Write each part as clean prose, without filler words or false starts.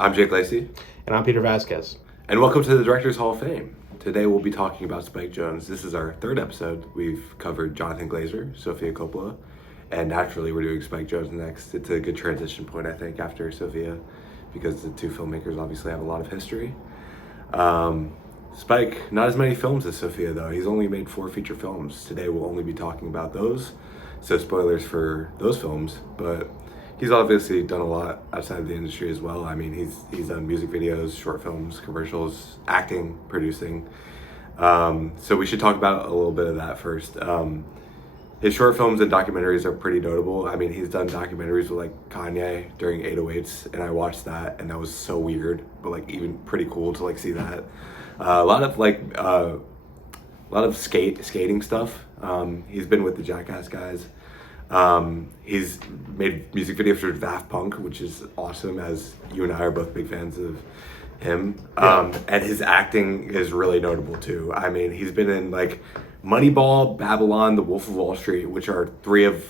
I'm Jake Lacey. And I'm Peter Vasquez. And welcome to the Directors Hall of Fame. Today we'll be talking about Spike Jonze. This is our third episode. We've covered Jonathan Glazer, Sofia Coppola, and naturally we're doing Spike Jonze next. It's a good transition point, I think, after Sofia, because the two filmmakers obviously have a lot of history. Spike, not as many films as Sofia, though. He's only made 4 feature films. Today we'll only be talking about those, so spoilers for those films, but he's obviously done a lot outside of the industry as well. I mean, he's done music videos, short films, commercials, acting, producing. So we should talk about a little bit of that first. His short films and documentaries are pretty notable. I mean, he's done documentaries with like Kanye during 808s, and I watched that, and that was so weird, but like even pretty cool to like see that. A lot of skating stuff. He's been with the Jackass guys. He's made music videos for Daft Punk, which is awesome, as you and I are both big fans of him. And his acting is really notable too. I mean, he's been in like Moneyball, Babylon, The Wolf of Wall Street, which are 3 of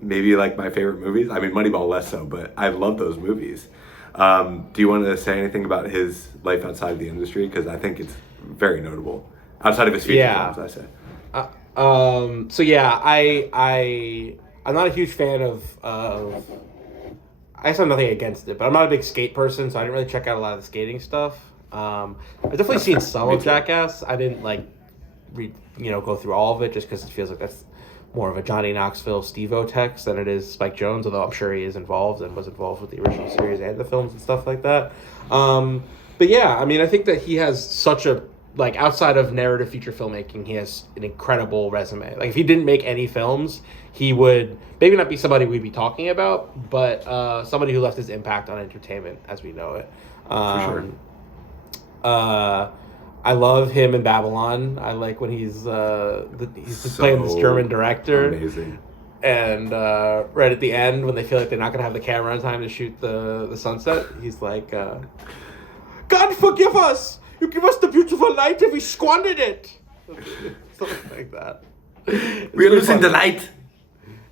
maybe like my favorite movies. I mean, Moneyball less so, but I love those movies. Do you want to say anything about his life outside of the industry? Because I think it's very notable. Outside of his feature films, I say. I'm not a huge fan of I guess I'm nothing against it, but I'm not a big skate person, so I didn't really check out a lot of the skating stuff. I've definitely seen some of Jackass. I didn't go through all of it just because it feels like that's more of a Johnny Knoxville Steve-O text than it is Spike Jonze, although I'm sure he is involved and was involved with the original series and the films and stuff like that. But yeah, I mean, I think that he has such a, like, outside of narrative feature filmmaking, he has an incredible resume. Like, if he didn't make any films, he would maybe not be somebody we'd be talking about, but somebody who left his impact on entertainment as we know it. For sure. I love him in Babylon. I like when he's playing this German director. Amazing. And right at the end, when they feel like they're not going to have the camera on time to shoot the sunset, he's like, God forgive us! You give us the beautiful light and we squandered it! Something like that. We're losing the light!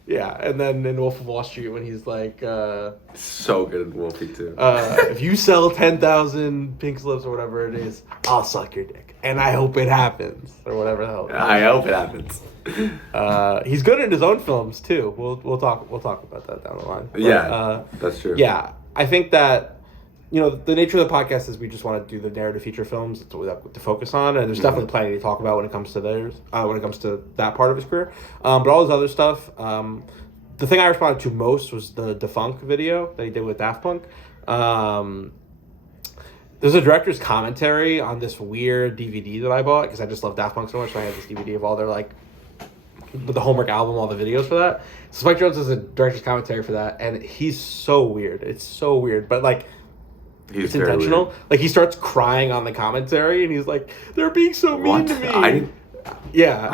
Yeah, and then in Wolf of Wall Street when he's like... so good in Wolfie, too. If you sell 10,000 pink slips or whatever it is, I'll suck your dick. And I hope it happens. Or whatever the hell. I hope it happens. He's good in his own films, too. We'll talk about that down the line. But, that's true. Yeah, I think that... the nature of the podcast is we just want to do the narrative feature films. That's what we have to focus on, and there's definitely plenty to talk about when it comes to when it comes to that part of his career. But all this other stuff, the thing I responded to most was the Defunk video that he did with Daft Punk. There's a director's commentary on this weird DVD that I bought because I just love Daft Punk so much. So I had this DVD of all their the homework album, all the videos for that. So Spike Jonze is a director's commentary for that, and he's so weird. It's so weird, but it's intentional. Weird. Like, he starts crying on the commentary, and he's like, "They're being so mean to me." I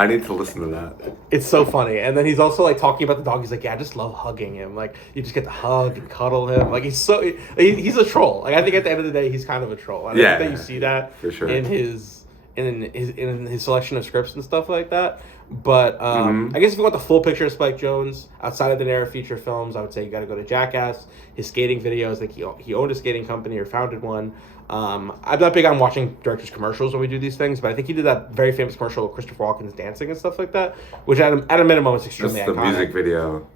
need to listen to that. It's so funny. And then he's also talking about the dog. He's like, "Yeah, I just love hugging him. Like, you just get to hug and cuddle him. Like, he's a troll. Like, I think at the end of the day, he's kind of a troll. I think that you see that for sure in his selection of scripts and stuff like that. But I guess if you want the full picture of Spike Jonze outside of the narrative feature films, I would say you got to go to Jackass, his skating videos. Like, he owned a skating company or founded one. I'm not big on watching directors' commercials when we do these things, but I think he did that very famous commercial with Christopher Walken's dancing and stuff like that, which at a minimum is extremely iconic. That's the music video.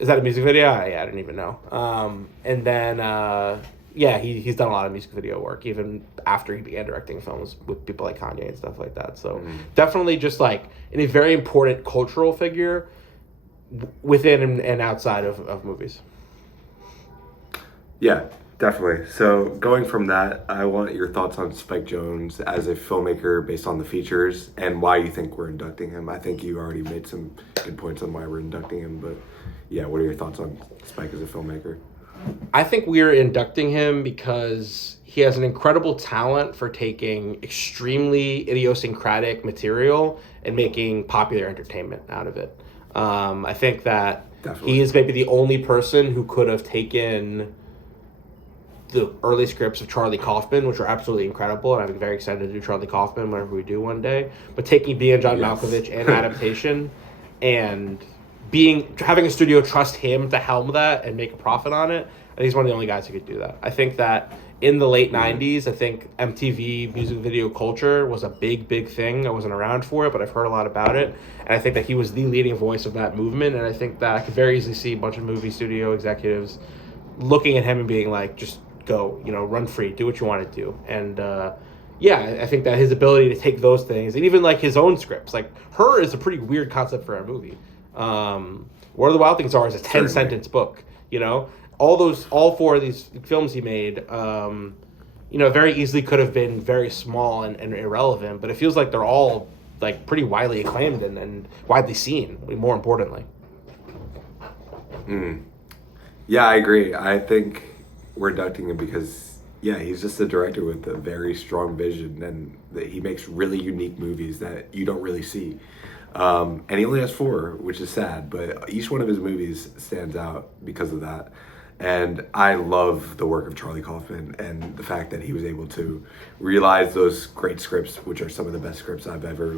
Is that a music video? Yeah, I didn't even know. And then he's done a lot of music video work even after he began directing films with people like Kanye and stuff like that. So definitely just in a very important cultural figure within and outside of movies. Yeah, definitely. So going from that, I want your thoughts on Spike Jonze as a filmmaker based on the features and why you think we're inducting him. I think you already made some good points on why we're inducting him, but yeah, what are your thoughts on Spike as a filmmaker? I think we're inducting him because he has an incredible talent for taking extremely idiosyncratic material and making popular entertainment out of it. I think that he is maybe the only person who could have taken the early scripts of Charlie Kaufman, which are absolutely incredible, and I'm very excited to do Charlie Kaufman whenever we do one day. But taking being John Malkovich and adaptation, and having a studio trust him to helm that and make a profit on it, and he's one of the only guys who could do that. I think that in the late 90s, I think MTV music video culture was a big thing. I wasn't around for it, but I've heard a lot about it. And I think that he was the leading voice of that movement. And I think that I could very easily see a bunch of movie studio executives looking at him and being like, just go, run free, do what you want to do. And I think that his ability to take those things, and even like his own scripts, like Her is a pretty weird concept for a movie. What Are the Wild Things Are is a 10-sentence book, all four of these films he made, very easily could have been very small and irrelevant, but it feels like they're all like pretty widely acclaimed and widely seen, more importantly. Yeah, I agree. I think we're inducting him because, he's just a director with a very strong vision, and that he makes really unique movies that you don't really see. And he only has 4, which is sad, but each one of his movies stands out because of that. And I love the work of Charlie Kaufman and the fact that he was able to realize those great scripts, which are some of the best scripts I've ever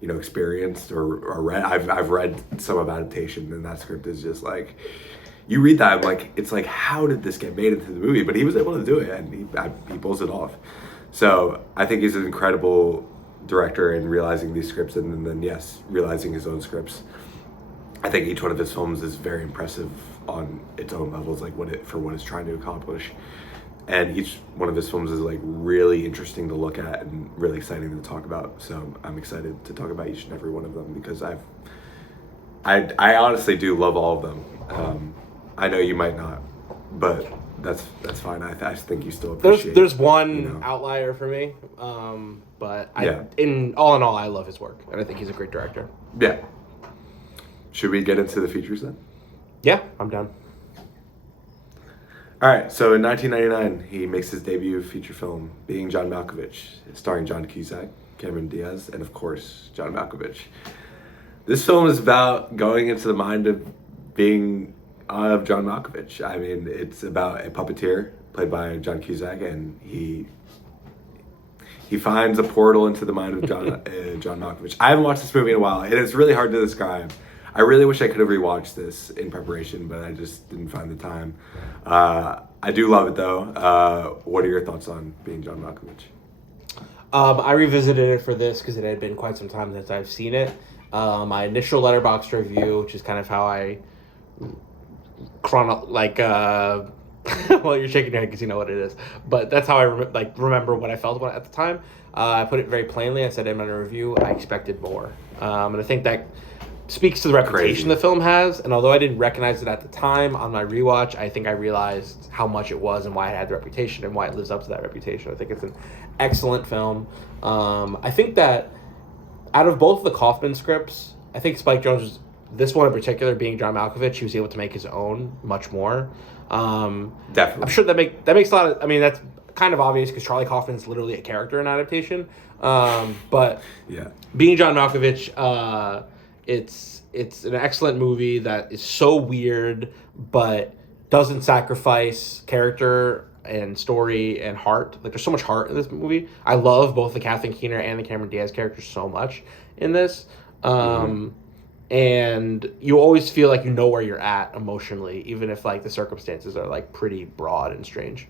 experienced or read. I've read some of adaptation, and that script is just like, you read that, I'm like, it's like, how did this get made into the movie? But he was able to do it, and he pulls it off. So I think he's an incredible director in realizing these scripts, and then realizing his own scripts. I think each one of his films is very impressive on its own levels, like what it's trying to accomplish. And each one of his films is like really interesting to look at and really exciting to talk about. So I'm excited to talk about each and every one of them because I honestly do love all of them. I know you might not, but that's fine. I think you still appreciate. There's one outlier for me, but in all, I love his work, and I think he's a great director. Yeah. Should we get into the features then? Yeah, I'm done. All right, so in 1999, he makes his debut feature film, Being John Malkovich, starring John Cusack, Cameron Diaz, and of course, John Malkovich. This film is about going into the mind of John Malkovich. I mean, it's about a puppeteer played by John Cusack, and he finds a portal into the mind of John Malkovich. I haven't watched this movie in a while, and it's really hard to describe. I really wish I could have rewatched this in preparation, but I just didn't find the time. I do love it, though. What are your thoughts on Being John Malkovich? I revisited it for this because it had been quite some time since I've seen it. My initial Letterboxd review, which is kind of how I well, you're shaking your head because you know what it is, but that's how I remember what I felt about it at the time. I put it very plainly. I said in my review, I expected more, and I think that speaks to the reputation the film has. And although I didn't recognize it at the time, on my rewatch, I think I realized how much it was and why it had the reputation and why it lives up to that reputation. I think it's an excellent film. I think that out of both the Kaufman scripts, I think Spike Jonze, this one in particular, Being John Malkovich, he was able to make his own much more. Definitely. I'm sure that makes a lot of. I mean, that's kind of obvious because Charlie Kaufman's literally a character in adaptation. But yeah, Being John Malkovich, it's an excellent movie that is so weird, but doesn't sacrifice character and story and heart. Like, there's so much heart in this movie. I love both the Kathleen Keener and the Cameron Diaz characters so much in this. And you always feel like you know where you're at emotionally, even if like the circumstances are like pretty broad and strange.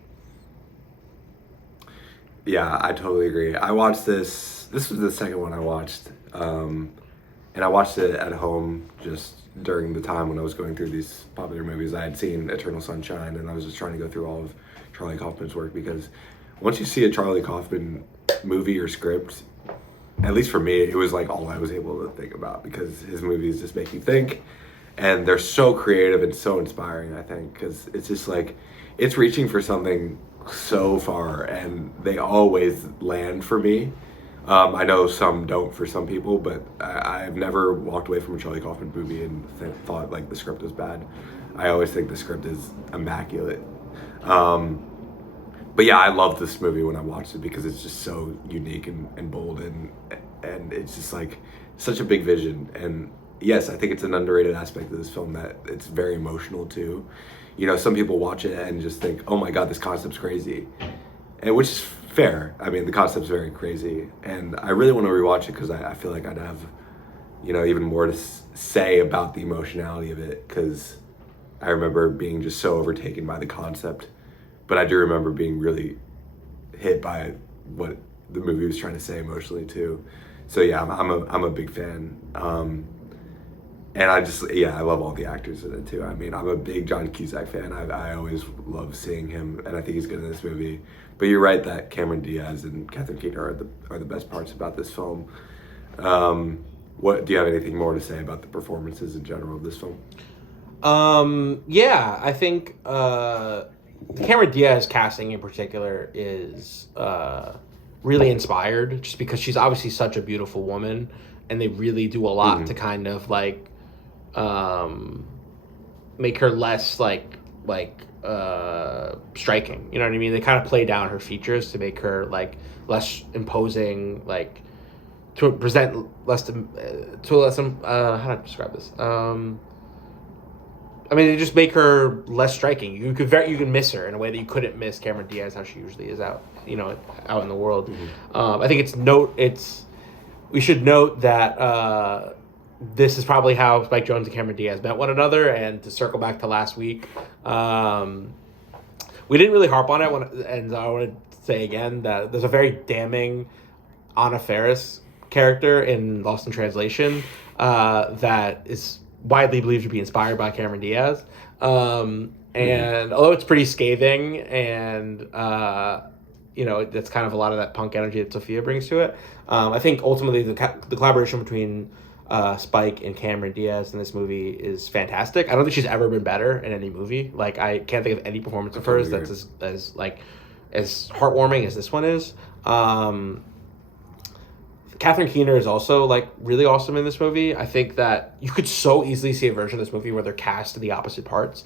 Yeah, I totally agree. I watched this. This was the second one I watched. And I watched it at home just during the time when I was going through these popular movies. I had seen Eternal Sunshine, and I was just trying to go through all of Charlie Kaufman's work, because once you see a Charlie Kaufman movie or script, at least for me, it was like all I was able to think about, because his movies just make you think, and they're so creative and so inspiring, I think, because it's just like, it's reaching for something so far, and they always land for me. I know some don't for some people, but I've never walked away from a Charlie Kaufman movie and thought like the script was bad. I always think the script is immaculate. But yeah, I loved this movie when I watched it because it's just so unique and bold, and it's just like such a big vision. And yes, I think it's an underrated aspect of this film that it's very emotional too. You know, some people watch it and just think, oh my God, this concept's crazy. And which is fair. I mean, the concept's very crazy. And I really want to rewatch it because I feel like I'd have, you know, even more to say about the emotionality of it. Because I remember being just so overtaken by the concept, but I do remember being really hit by what the movie was trying to say emotionally too. So yeah, I'm a big fan. And I love all the actors in it too. I mean, I'm a big John Cusack fan. I always love seeing him, and I think he's good in this movie. But you're right that Cameron Diaz and Catherine Keener are the best parts about this film. What do you have anything more to say about the performances in general of this film? Yeah, I think Cameron Diaz casting in particular is really inspired, just because she's obviously such a beautiful woman, and they really do a lot to kind of like make her less striking. You know what I mean? They kind of play down her features to make her like less imposing, like to present less to less how do I describe this? I mean, they just make her less striking. You can miss her in a way that you couldn't miss Cameron Diaz, how she usually is out in the world. I think we should note that this is probably how Spike Jonze and Cameron Diaz met one another. And to circle back to last week, we didn't really harp on it, and I want to say again that there's a very damning Anna Faris character in Lost in Translation that is widely believed to be inspired by Cameron Diaz. And although it's pretty scathing, and that's kind of a lot of that punk energy that Sophia brings to it, I think ultimately the collaboration between Spike and Cameron Diaz in this movie is fantastic. I don't think she's ever been better in any movie. Like, I can't think of any performance of hers that's as heartwarming as this one is. Catherine Keener is also like really awesome in this movie. I think that you could so easily see a version of this movie where they're cast to the opposite parts.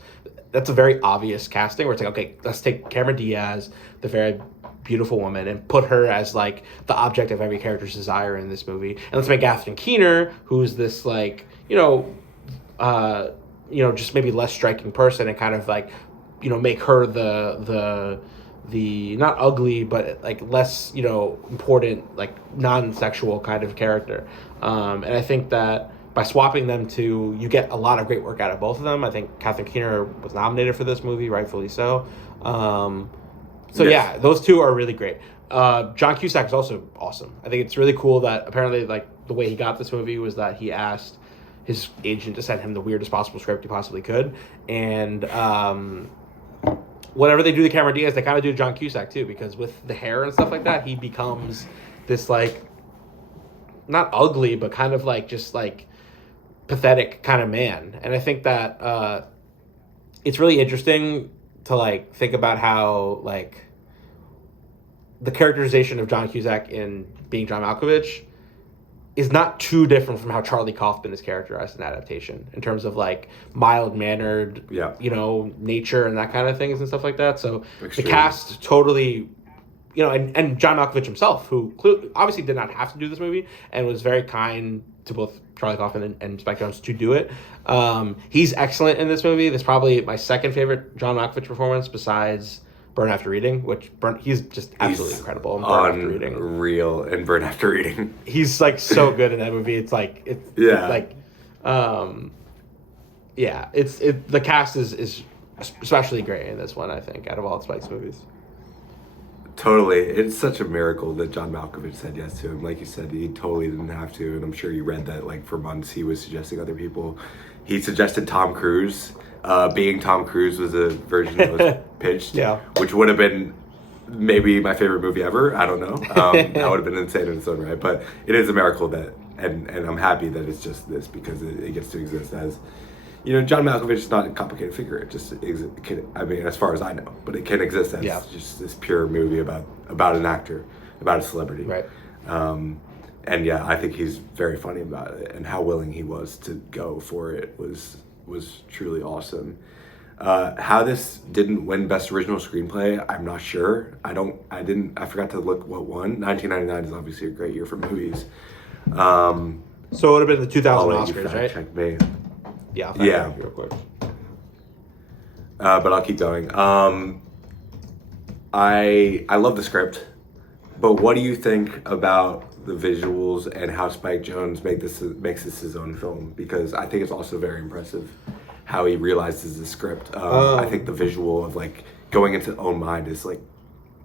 That's a very obvious casting where it's like, okay, let's take Cameron Diaz, the very beautiful woman, and put her as like the object of every character's desire in this movie. And let's make Catherine Keener, who's this like, just maybe less striking person, and kind of like, make her the not ugly, but like less, important, like non-sexual kind of character. And I think that by swapping them two, you get a lot of great work out of both of them. I think Catherine Keener was nominated for this movie, rightfully so. Yeah, those two are really great. John Cusack is also awesome. I think it's really cool that apparently like the way he got this movie was that he asked his agent to send him the weirdest possible script he possibly could. And whatever they do to Cameron Diaz, they kind of do to John Cusack too, because with the hair and stuff like that, he becomes this like not ugly, but kind of like just like pathetic kind of man. And I think that it's really interesting to like think about how like the characterization of John Cusack in Being John Malkovich is not too different from how Charlie Kaufman is characterized in adaptation in terms of like mild-mannered, nature and that kind of things and stuff like that. So the cast totally, and John Malkovich himself, who obviously did not have to do this movie and was very kind to both Charlie Kaufman and Spike Jonze to do it. He's excellent in this movie. That's probably my second favorite John Malkovich performance besides Burn After Reading, he's just absolutely incredible in Burn After Reading. Unreal in Burn After Reading. He's like so good in that movie. It's like the cast is especially great in this one, I think, out of all Spike's movies. Totally. It's such a miracle that John Malkovich said yes to him. Like you said, he totally didn't have to, and I'm sure you read that like for months he was suggesting other people. He suggested Tom Cruise. Being Tom Cruise was a version that was pitched, which would have been maybe my favorite movie ever. I don't know. That would have been insane in its own right. But it is a miracle that, and I'm happy that it's just this, because it gets to exist as, John Malkovich is not a complicated figure. It just as far as I know, but it can exist as just this pure movie about an actor, about a celebrity. Right. And yeah, I think he's very funny about it, and how willing he was to go for it was truly awesome. How this didn't win Best Original Screenplay, I'm not sure. I forgot to look what won. 1999 is obviously a great year for movies. So it would have been the 2000 Oscars, right? Check me. Yeah. Real quick. But I'll keep going. I love the script, but what do you think about the visuals and how Spike Jonze makes this his own film? Because I think it's also very impressive how he realizes the script. I think the visual of like going into his own mind is like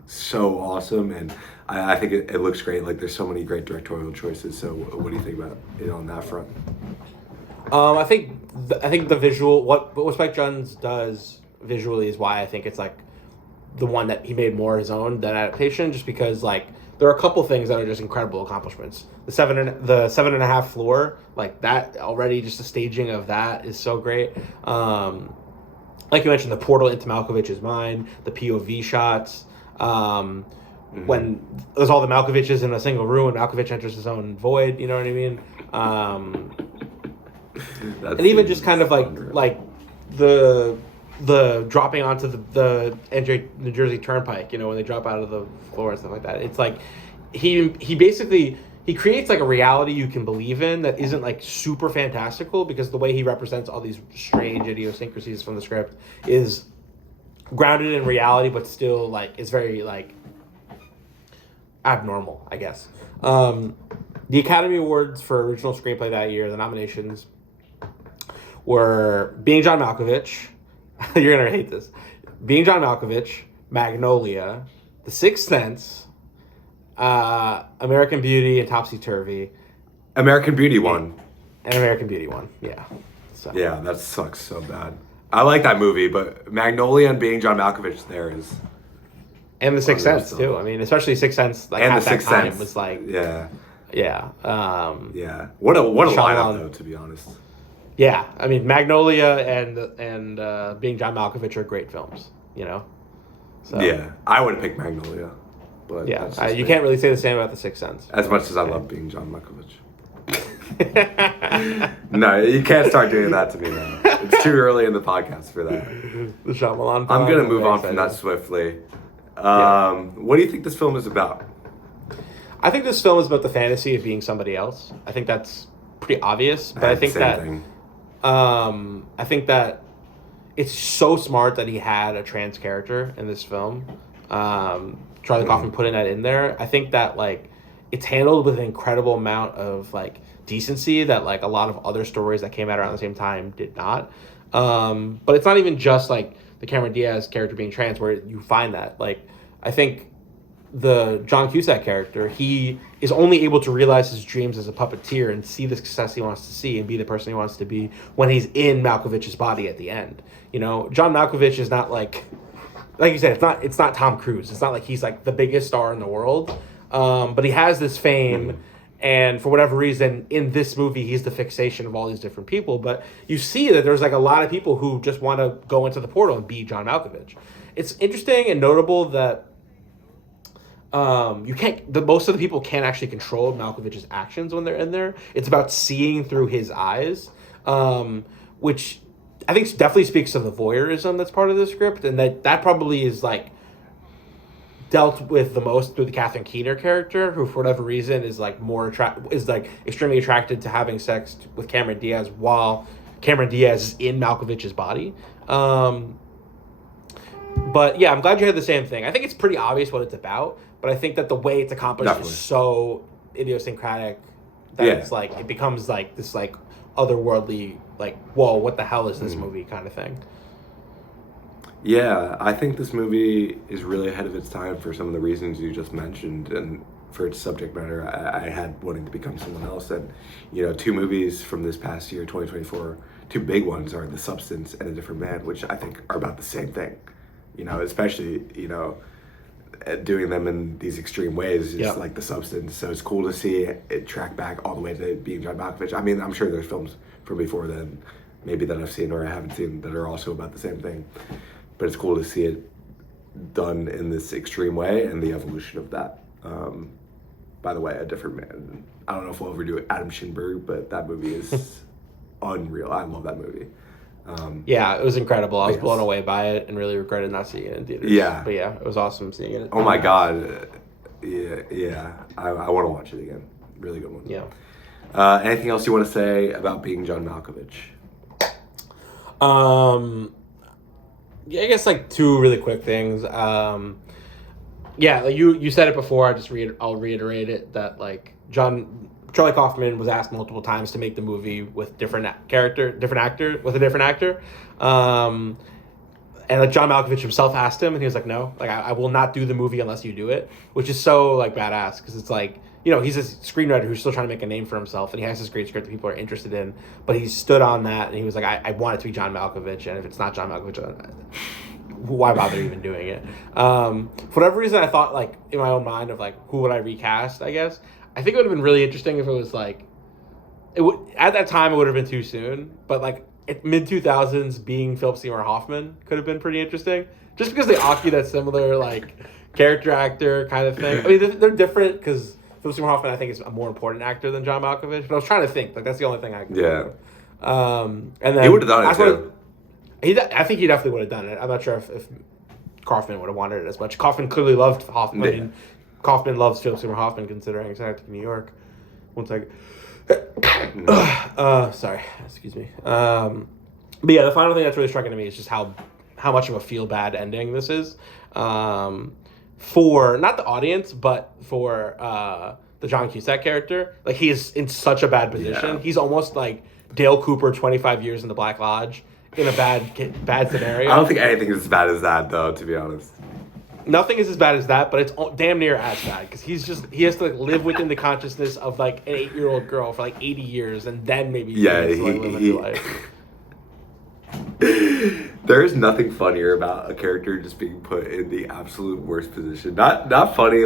so awesome, and I think it looks great. Like there's so many great directorial choices. So what do you think about it on that front? I think the visual what Spike Jonze does visually is why I think it's like the one that he made more his own than adaptation, just because like there are a couple things that are just incredible accomplishments. The 7.5 floor, like that already, just the staging of that is so great. Like you mentioned, the portal into Malkovich's mind, the POV shots. When there's all the Malkoviches in a single room, and Malkovich enters his own void. You know what I mean? And even just kind of like the dropping onto the New Jersey Turnpike, you know, when they drop out of the floor and stuff like that. It's like he basically creates like a reality you can believe in that isn't like super fantastical, because the way he represents all these strange idiosyncrasies from the script is grounded in reality, but still like it's very like abnormal, I guess. The Academy Awards for original screenplay that year, the nominations were Being John Malkovich. You're gonna hate this. Being John Malkovich, Magnolia, The Sixth Sense, American Beauty, and Topsy Turvy. American Beauty won. And American Beauty won. Yeah. So. Yeah, that sucks so bad. I like that movie, but Magnolia and Being John Malkovich there is. And The Sixth Sense too. I mean, especially Sixth Sense. Like, and at The that Sixth time Sense was like. Yeah. Yeah. Yeah. What a lineup though, to be honest. Yeah, I mean Magnolia and Being John Malkovich are great films, you know. So, yeah, I would pick Magnolia, but yeah, you can't really say the same about The Sixth Sense. As much as I love Being John Malkovich. No, you can't start doing that to me now. It's too early in the podcast for that. The Shyamalan. I'm gonna move on from that swiftly. What do you think this film is about? I think this film is about the fantasy of being somebody else. I think that's pretty obvious, but I think that. I think that it's so smart that he had a trans character in this film. Charlie Kaufman putting that in there. I think that like it's handled with an incredible amount of like decency that like a lot of other stories that came out around the same time did not. But it's not even just like the Cameron Diaz character being trans where you find that. Like I think the John Cusack character, he is only able to realize his dreams as a puppeteer and see the success he wants to see and be the person he wants to be when he's in Malkovich's body at the end. You know, John Malkovich is not like you said, it's not Tom Cruise. It's not like he's like the biggest star in the world. But he has this fame, and for whatever reason, in this movie, he's the fixation of all these different people. But you see that there's like a lot of people who just want to go into the portal and be John Malkovich. It's interesting and notable that most of the people can't actually control Malkovich's actions when they're in there. It's about seeing through his eyes, which I think definitely speaks to the voyeurism that's part of the script, and that probably is like dealt with the most through the Catherine Keener character, who for whatever reason is like extremely attracted to having sex with Cameron Diaz while Cameron Diaz is in Malkovich's body. But yeah, I'm glad you had the same thing. I think it's pretty obvious what it's about, but I think that the way it's accomplished is so idiosyncratic that it's like it becomes like this like otherworldly, like, whoa, what the hell is this movie kind of thing. Yeah, I think this movie is really ahead of its time for some of the reasons you just mentioned, and for its subject matter. I had wanting to become someone else, and you know, two movies from this past year, 2024, two big ones are The Substance and A Different Man, which I think are about the same thing. You know, especially, you know, doing them in these extreme ways, just like The Substance. So it's cool to see it track back all the way to Being John Malkovich. I mean, I'm sure there's films from before then, maybe that I've seen or I haven't seen, that are also about the same thing. But it's cool to see it done in this extreme way and the evolution of that. By the way, A Different Man. I don't know if we'll ever do Adam Shinberg, but that movie is unreal. I love that movie. Yeah, it was incredible. I was blown away by it and really regretted not seeing it in theaters. Yeah. But yeah, it was awesome seeing it. Oh my God. Yeah. I want to watch it again. Really good one. Yeah. Anything else you want to say about Being John Malkovich? Yeah, I guess like two really quick things. Yeah, like you said it before. I'll reiterate it that like John Charlie Kaufman was asked multiple times to make the movie with different actor. And like John Malkovich himself asked him, and he was like, "No, like I will not do the movie unless you do it," which is so like badass because it's like, you know, he's a screenwriter who's still trying to make a name for himself, and he has this great script that people are interested in, but he stood on that, and he was like, I want it to be John Malkovich, and if it's not John Malkovich, why bother even doing it? For whatever reason, I thought like in my own mind of like, who would I recast? I guess I think it would have been really interesting if it was like, it would at that time it would have been too soon, but like mid 2000s being Philip Seymour Hoffman could have been pretty interesting, just because they offer you that similar like character actor kind of thing. I mean, they're different because Philip Seymour Hoffman I think is a more important actor than John Malkovich, but I was trying to think like that's the only thing I could do. And then he would have done it too. I think he definitely would have done it. I'm not sure if Kaufman would have wanted it as much. Kaufman clearly loved Hoffman. Yeah. I mean, Kaufman loves Philip Seymour Hoffman, considering he's acting in New York. One second. Sorry, excuse me. But yeah, the final thing that's really striking to me is just how much of a feel bad ending this is, for not the audience, but for the John Cusack character. Like he is in such a bad position. Yeah. He's almost like Dale Cooper, 25 years in the Black Lodge, in a bad scenario. I don't think anything is as bad as that, though. To be honest. Nothing is as bad as that, but it's damn near as bad because he has to like live within the consciousness of like an 8-year-old girl for like 80 years, and then maybe live a new life. There is nothing funnier about a character just being put in the absolute worst position. Not funny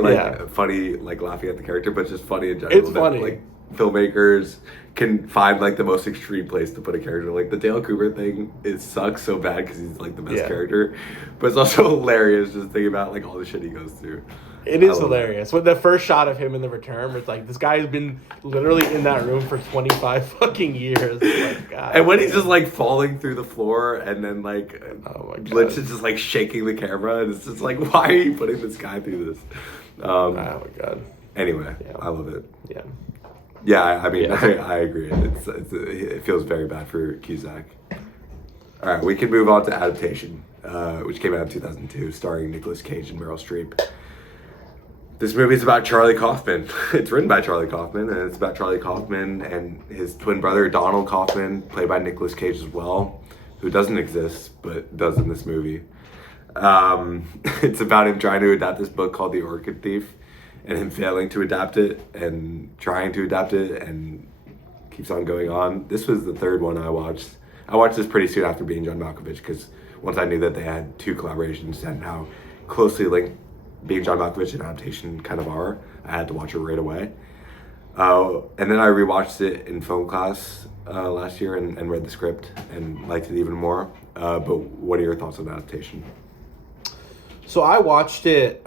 funny like laughing at the character, but just funny in general. It's funny. Like filmmakers can find like the most extreme place to put a character. Like the Dale Cooper thing, it sucks so bad because he's like the best character, but it's also hilarious just thinking about like all the shit he goes through. It is hilarious. With the first shot of him in The Return, it's like this guy's been literally in that room for 25 fucking years. Like, God, and when he's just like falling through the floor, and then like Lynch is just like shaking the camera, and it's just like, why are you putting this guy through this? Oh my God. Anyway, I love it. Yeah. Yeah, I mean, I agree. It feels very bad for Cusack. All right, we can move on to Adaptation, which came out in 2002, starring Nicolas Cage and Meryl Streep. This movie is about Charlie Kaufman. It's written by Charlie Kaufman, and it's about Charlie Kaufman and his twin brother, Donald Kaufman, played by Nicolas Cage as well, who doesn't exist, but does in this movie. It's about him trying to adapt this book called The Orchid Thief, and him failing to adapt it, and trying to adapt it, and keeps on going on. This was the third one I watched. I watched this pretty soon after being John Malkovich, because once I knew that they had two collaborations and how closely linked being John Malkovich and Adaptation kind of are, I had to watch it right away. And then I rewatched it in film class last year and read the script and liked it even more. But what are your thoughts on Adaptation? So I watched it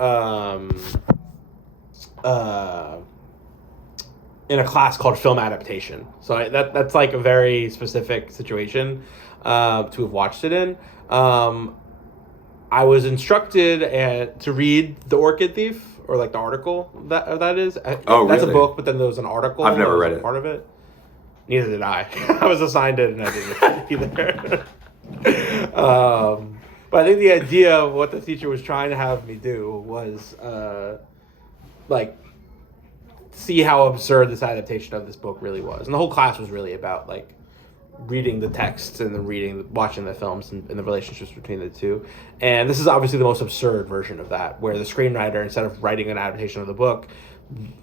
in a class called Film Adaptation. So that's like a very specific situation to have watched it in. I was instructed to read The Orchid Thief, or like the article that is. That's really? A book, but then there was an article. I've never read it. Part of it. Neither did I. I was assigned it and I didn't read it either. But I think the idea of what the teacher was trying to have me do was like see how absurd this adaptation of this book really was. And the whole class was really about like reading the texts and then watching the films and the relationships between the two. And this is obviously the most absurd version of that, where the screenwriter, instead of writing an adaptation of the book,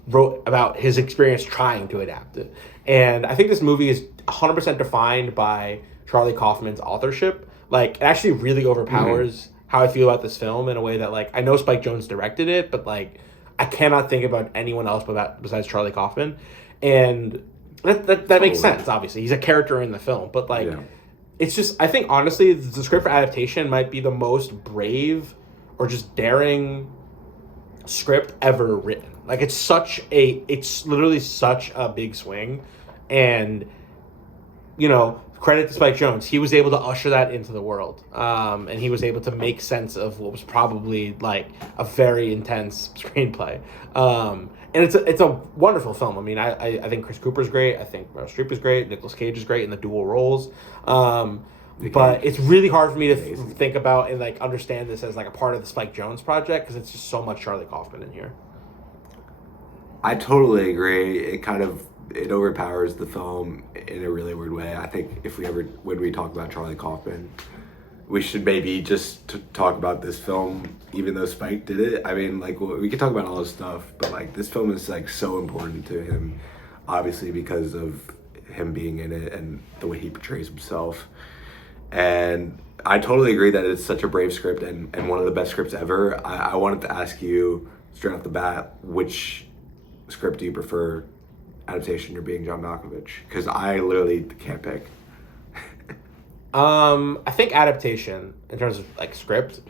wrote about his experience trying to adapt it. And I think this movie is 100% defined by Charlie Kaufman's authorship. Like, it actually really overpowers how I feel about this film in a way that, like, I know Spike Jonze directed it, but, like, I cannot think about anyone else besides Charlie Kaufman. And that makes sense, obviously. He's a character in the film. But, like, it's just, I think, honestly, the script for Adaptation might be the most brave or just daring script ever written. Like, it's literally such a big swing. And, you know, credit to Spike Jonze. He was able to usher that into the world. And he was able to make sense of what was probably, like, a very intense screenplay. And it's a wonderful film. I mean, I think Chris Cooper's great. I think Meryl Streep is great. Nicolas Cage is great in the dual roles. But it's really hard for me to think about and, like, understand this as, like, a part of the Spike Jonze project, because it's just so much Charlie Kaufman in here. I totally agree. It kind of it overpowers the film in a really weird way. I think when we talk about Charlie Kaufman, we should maybe just talk about this film, even though Spike did it. I mean, like, we could talk about all this stuff, but like, this film is like so important to him, obviously because of him being in it and the way he portrays himself. And I totally agree that it's such a brave script and one of the best scripts ever. I wanted to ask you straight off the bat, which script do you prefer, adaptation or Being John Malkovich? Because I literally can't pick. I think adaptation in terms of like script,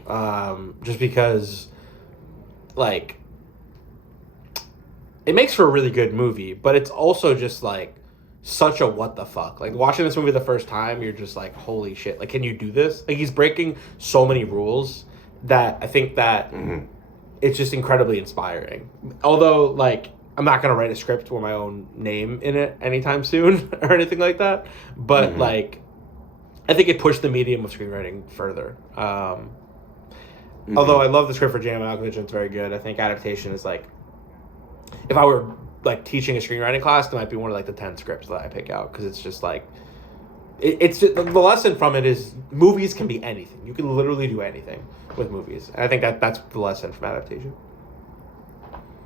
just because like it makes for a really good movie, but it's also just like such a what the fuck. Like watching this movie the first time, you're just like, holy shit, like can you do this? Like he's breaking so many rules that I think that it's just incredibly inspiring. Although like I'm not gonna write a script with my own name in it anytime soon or anything like that, but like I think it pushed the medium of screenwriting further. Although I love the script for Jan Malkovich and it's very good, I think adaptation is like, if I were like teaching a screenwriting class, it might be one of like the 10 scripts that I pick out, because it's just like, it's just, the lesson from it is movies can be anything. You can literally do anything with movies. And I think that's the lesson from adaptation.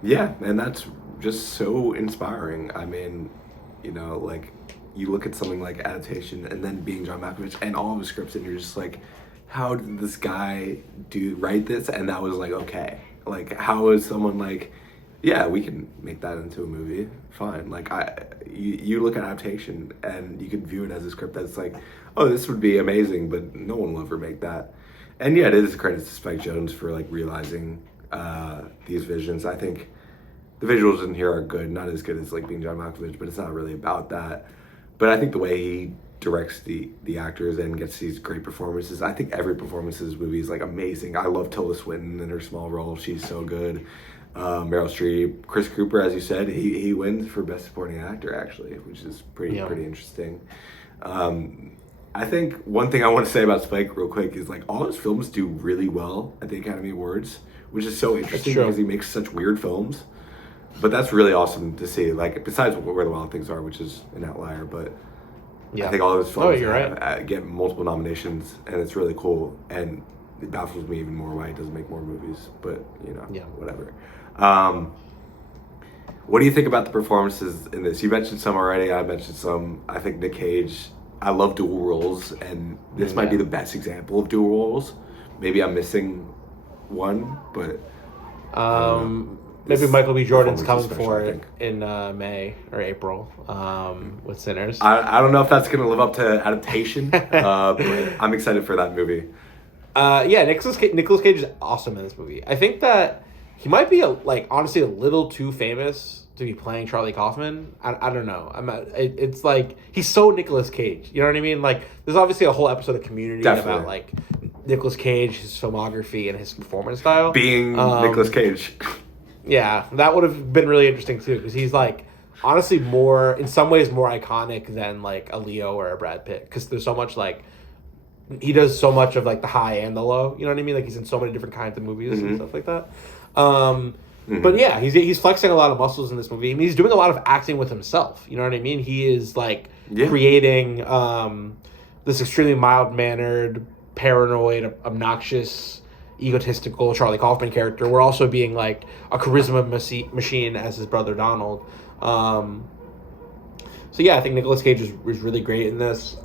Yeah, and that's just so inspiring. I mean, you know, like, you look at something like adaptation and then Being John Malkovich and all of his scripts, and you're just like, how did this guy write this? And that was like, okay. Like, how is someone like, yeah, we can make that into a movie. Fine. Like, you look at adaptation and you can view it as a script that's like, oh, this would be amazing, but no one will ever make that. And yeah, it is a credit to Spike Jonze for like realizing these visions. I think the visuals in here are good, not as good as like Being John Malkovich, but it's not really about that. But I think the way he directs the actors and gets these great performances, I think every performance in this movie is like amazing. I love Tilda Swinton in her small role. She's so good. Meryl Streep, Chris Cooper, as you said, he wins for Best Supporting Actor, actually, which is pretty interesting. I think one thing I want to say about Spike real quick is like all his films do really well at the Academy Awards, which is so interesting because he makes such weird films. But that's really awesome to see. Like, besides Where the Wild Things Are, which is an outlier, but I think all of his films get multiple nominations, and it's really cool. And it baffles me even more why he doesn't make more movies. But whatever. What do you think about the performances in this? You mentioned some already. I mentioned some. I think Nick Cage. I love dual roles, and this might be the best example of dual roles. Maybe I'm missing one, but maybe Michael B. Jordan's coming for it in May or April with Sinners. I don't know if that's going to live up to adaptation, but I'm excited for that movie. Nicolas Cage is awesome in this movie. I think that he might be honestly a little too famous to be playing Charlie Kaufman. I don't know. It's like he's so Nicolas Cage. You know what I mean? Like there's obviously a whole episode of Community about like Nicolas Cage, his filmography, and his performance style. Being Nicolas Cage. Yeah, that would have been really interesting too, because he's like honestly in some ways more iconic than like a Leo or a Brad Pitt, because there's so much like he does so much of like the high and the low. You know what I mean? Like he's in so many different kinds of movies and stuff like that. But yeah, he's flexing a lot of muscles in this movie. I mean, he's doing a lot of acting with himself. You know what I mean? He is like creating this extremely mild-mannered, paranoid, obnoxious, egotistical Charlie Kaufman character. We're also being like a charisma machine as his brother Donald. So yeah, I think Nicolas Cage is really great in this.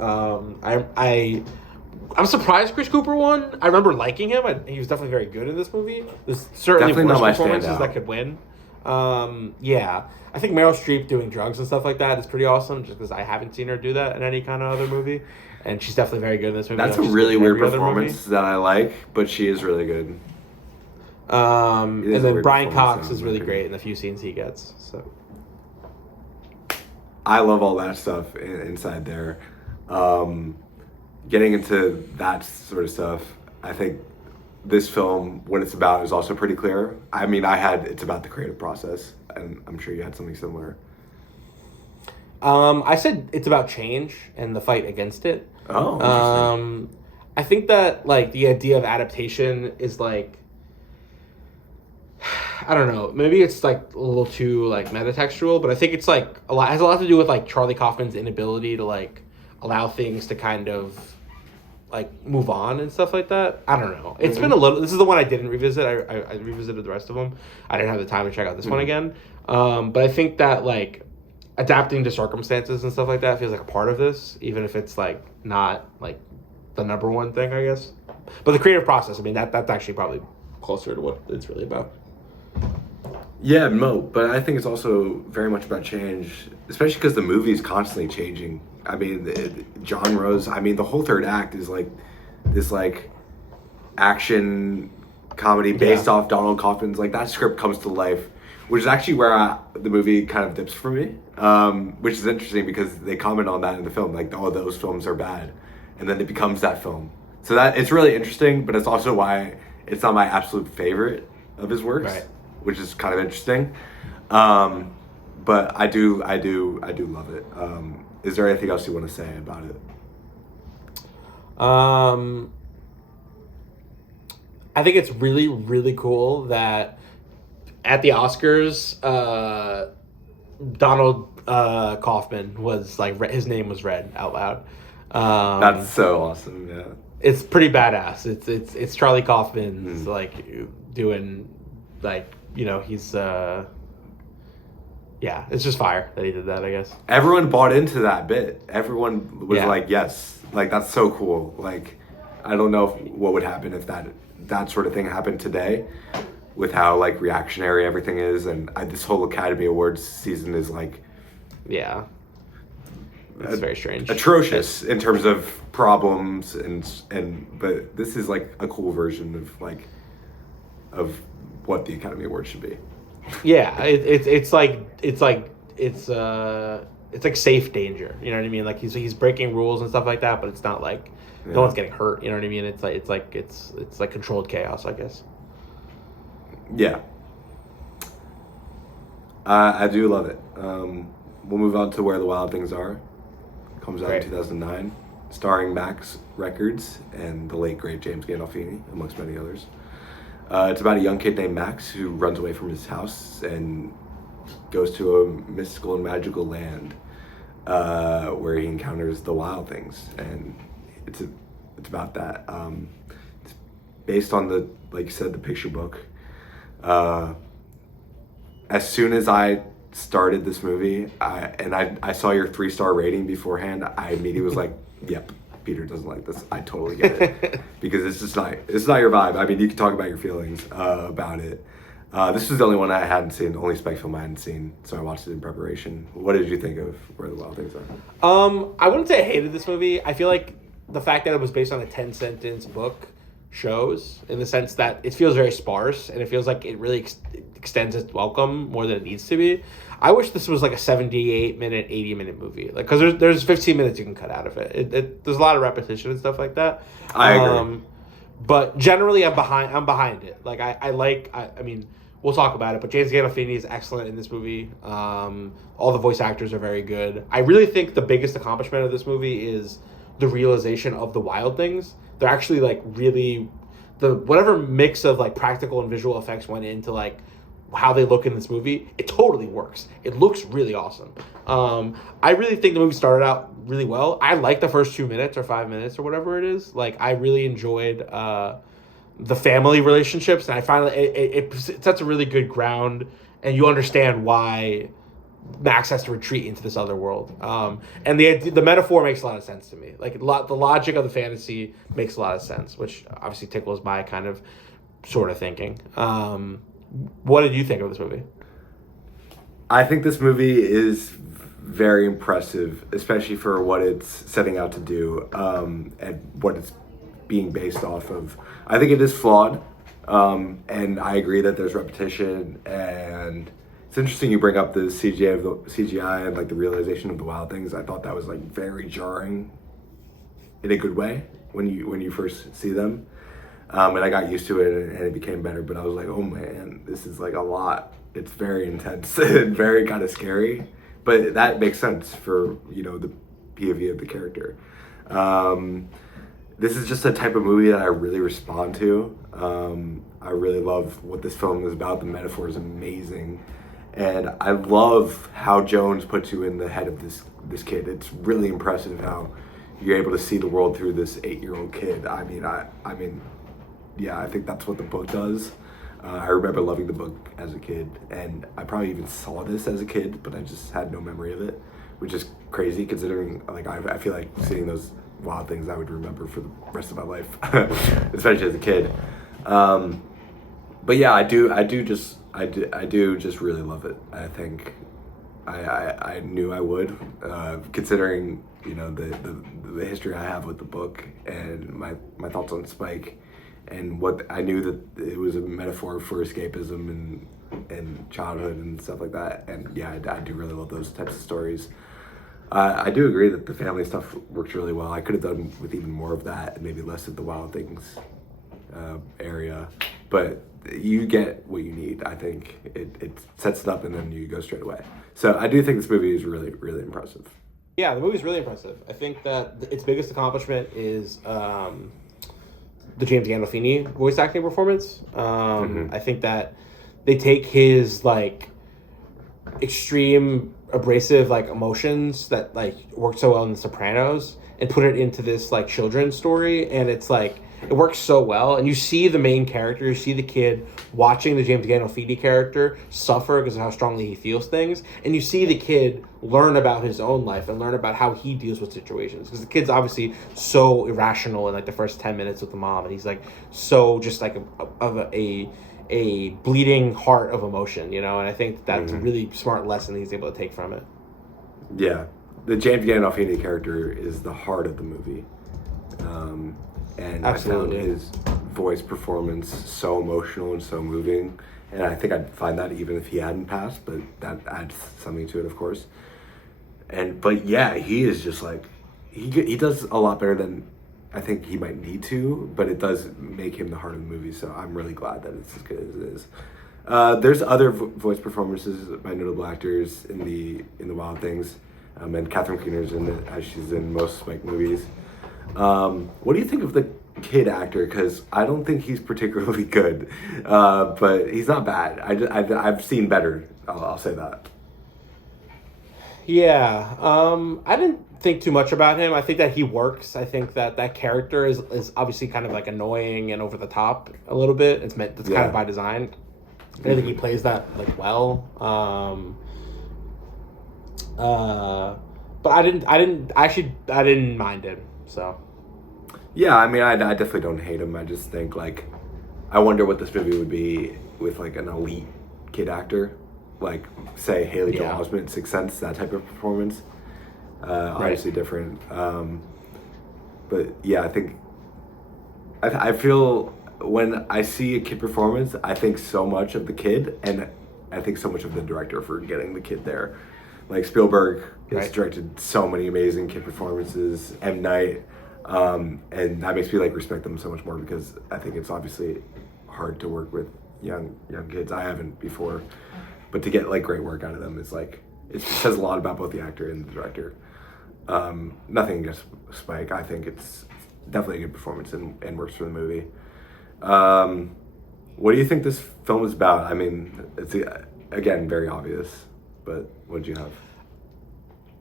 I'm surprised Chris Cooper won. I remember liking him. He was definitely very good in this movie. There's certainly worse performances that could win. I think Meryl Streep doing drugs and stuff like that is pretty awesome, just because I haven't seen her do that in any kind of other movie. And she's definitely very good in this movie. That's a really weird performance that I like, but she is really good. And then Brian Cox is really great in the few scenes he gets. So I love all that stuff inside there. Getting into that sort of stuff, I think this film, what it's about, is also pretty clear. I mean, it's about the creative process, and I'm sure you had something similar. I said it's about change and the fight against it. Oh, interesting. I think that like the idea of adaptation is like I don't know. Maybe it's like a little too like metatextual, but I think it's like a lot has a lot to do with like Charlie Kaufman's inability to like allow things to kind of like move on and stuff like that. I don't know. It's been a little. This is the one I didn't revisit. I revisited the rest of them. I didn't have the time to check out this one again. But I think that like adapting to circumstances and stuff like that feels like a part of this, even if it's like not like the number one thing, I guess. But the creative process, I mean, that's actually probably closer to what it's really about. Yeah, no, but I think it's also very much about change, especially because the movie is constantly changing. I mean, the genres. I mean, the whole third act is like this like action comedy based off Donald Kaufman's. Like that script comes to life, which is actually where the movie kind of dips for me, which is interesting because they comment on that in the film, like, oh, those films are bad, and then it becomes that film. So that it's really interesting, but it's also why it's not my absolute favorite of his works, Right. which is kind of interesting. But I do love it. Is there anything else you want to say about it? I think it's really, really cool that at the Oscars, Donald Kaufman was like his name was read out loud. That's so awesome. Yeah. It's pretty badass. It's Charlie Kaufman's like doing like he's yeah, it's just fire that he did that, I guess. Everyone bought into that bit. Everyone was Yeah. like, yes, like that's so cool. Like I don't know what would happen if that sort of thing happened today with how like reactionary everything is, and this whole Academy Awards season is like Yeah. It's very strange. atrocious in terms of problems but this is like a cool version of what the Academy Awards should be. Yeah, it's like safe danger. You know what I mean? Like he's breaking rules and stuff like that, but it's not like no one's getting hurt. You know what I mean? It's like controlled chaos, I guess. Yeah. I do love it. We'll move on to Where the Wild Things Are. Comes out in 2009, starring Max Records and the late great James Gandolfini, amongst many others. It's about a young kid named Max who runs away from his house and goes to a mystical and magical land where he encounters the wild things, and it's about that. It's based on the, like you said, the picture book. As soon as I started this movie, I saw your 3-star rating beforehand, I immediately was like, yep, Peter doesn't like this. I totally get it. Because it's not your vibe. I mean, you can talk about your feelings about it. This was the only one I hadn't seen, the only spec film I hadn't seen, so I watched it in preparation. What did you think of Where the Wild Things Are? I wouldn't say I hated this movie. I feel like the fact that it was based on a 10-sentence book shows, in the sense that it feels very sparse and it feels like it really extends its welcome more than it needs to be. I wish this was like a 78-minute, 80-minute movie, like because there's 15 minutes you can cut out of it. There's a lot of repetition and stuff like that. I agree. But generally, I'm behind it. Like I mean, we'll talk about it. But James Gandolfini is excellent in this movie. All the voice actors are very good. I really think the biggest accomplishment of this movie is the realization of the wild things. They're actually like really whatever mix of like practical and visual effects went into like how they look in this movie. It totally works. It looks really awesome. I really think the movie started out really well. I like the first 2 minutes or 5 minutes or whatever it is. Like I really enjoyed the family relationships, and I finally it sets a really good ground, and you understand why Max has to retreat into this other world. And the metaphor makes a lot of sense to me. Like the logic of the fantasy makes a lot of sense, which obviously tickles my kind of sort of thinking. What did you think of this movie? I think this movie is very impressive, especially for what it's setting out to do, and what it's being based off of. I think it is flawed, and I agree that there's repetition, and it's interesting you bring up the CGI and like the realization of the wild things. I thought that was like very jarring in a good way when you first see them. And I got used to it and it became better, but I was like, oh man, this is like a lot. It's very intense and very kind of scary, but that makes sense for, the POV of the character. this is just a type of movie that I really respond to. I really love what this film is about. The metaphor is amazing. And I love how Jones puts you in the head of this kid. It's really impressive how you're able to see the world through this 8-year-old kid. I mean, yeah, I think that's what the book does. I remember loving the book as a kid, and I probably even saw this as a kid, but I just had no memory of it, which is crazy considering like I feel like seeing those wild things I would remember for the rest of my life, especially as a kid. But yeah, I do just really love it. I think I knew I would, considering the history I have with the book and my thoughts on Spike, and what I knew that it was a metaphor for escapism and childhood and stuff like that. And yeah, I do really love those types of stories. I do agree that the family stuff works really well. I could have done with even more of that and maybe less of the wild things area, but you get what you need. I think it sets it up and then you go straight away. So I do think this movie is really, really impressive. Yeah, the movie's really impressive. I think that its biggest accomplishment is the James Gandolfini voice acting performance. I think that they take his like extreme abrasive like emotions that like worked so well in The Sopranos and put it into this like children's story, and it's like it works so well. And you see the main character, you see the kid watching the James Gandolfini character suffer because of how strongly he feels things, and you see the kid learn about his own life and learn about how he deals with situations, because the kid's obviously so irrational in like the first 10 minutes with the mom, and he's like so just like a bleeding heart of emotion, and I think that's a really smart lesson he's able to take from it. Yeah, the James Gandolfini character is the heart of the movie, and Absolutely. I found his voice performance so emotional and so moving, and I think I'd find that even if he hadn't passed, but that adds something to it, of course. But yeah, he is just like he does a lot better than I think he might need to, but it does make him the heart of the movie, so I'm really glad that it's as good as it is. There's other voice performances by notable actors in the Wild Things, and Catherine Keener's in it, as she's in most Spike movies. What do you think of the kid actor? Because I don't think he's particularly good, but he's not bad. I've seen better, I'll say that. Yeah, I didn't think too much about him. I think that he works. I think that character is obviously kind of like annoying and over the top a little bit. That's kind of by design. I think he plays that like well. But I didn't mind him. So Yeah, I mean, I definitely don't hate him. I just think like I wonder what this movie would be with like an elite kid actor, like say Haley Joel Osment in Sixth Sense, that type of performance. Obviously different, but yeah, I think I feel when I see a kid performance, I think so much of the kid, and I think so much of the director for getting the kid there. Like Spielberg has directed so many amazing kid performances, M. Night, and that makes me like respect them so much more, because I think it's obviously hard to work with young kids. I haven't before, but to get like great work out of them is like, it says a lot about both the actor and the director. Nothing against Spike. I think it's definitely a good performance and works for the movie. What do you think this film is about? I mean, it's again very obvious, but what did you have?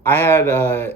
I had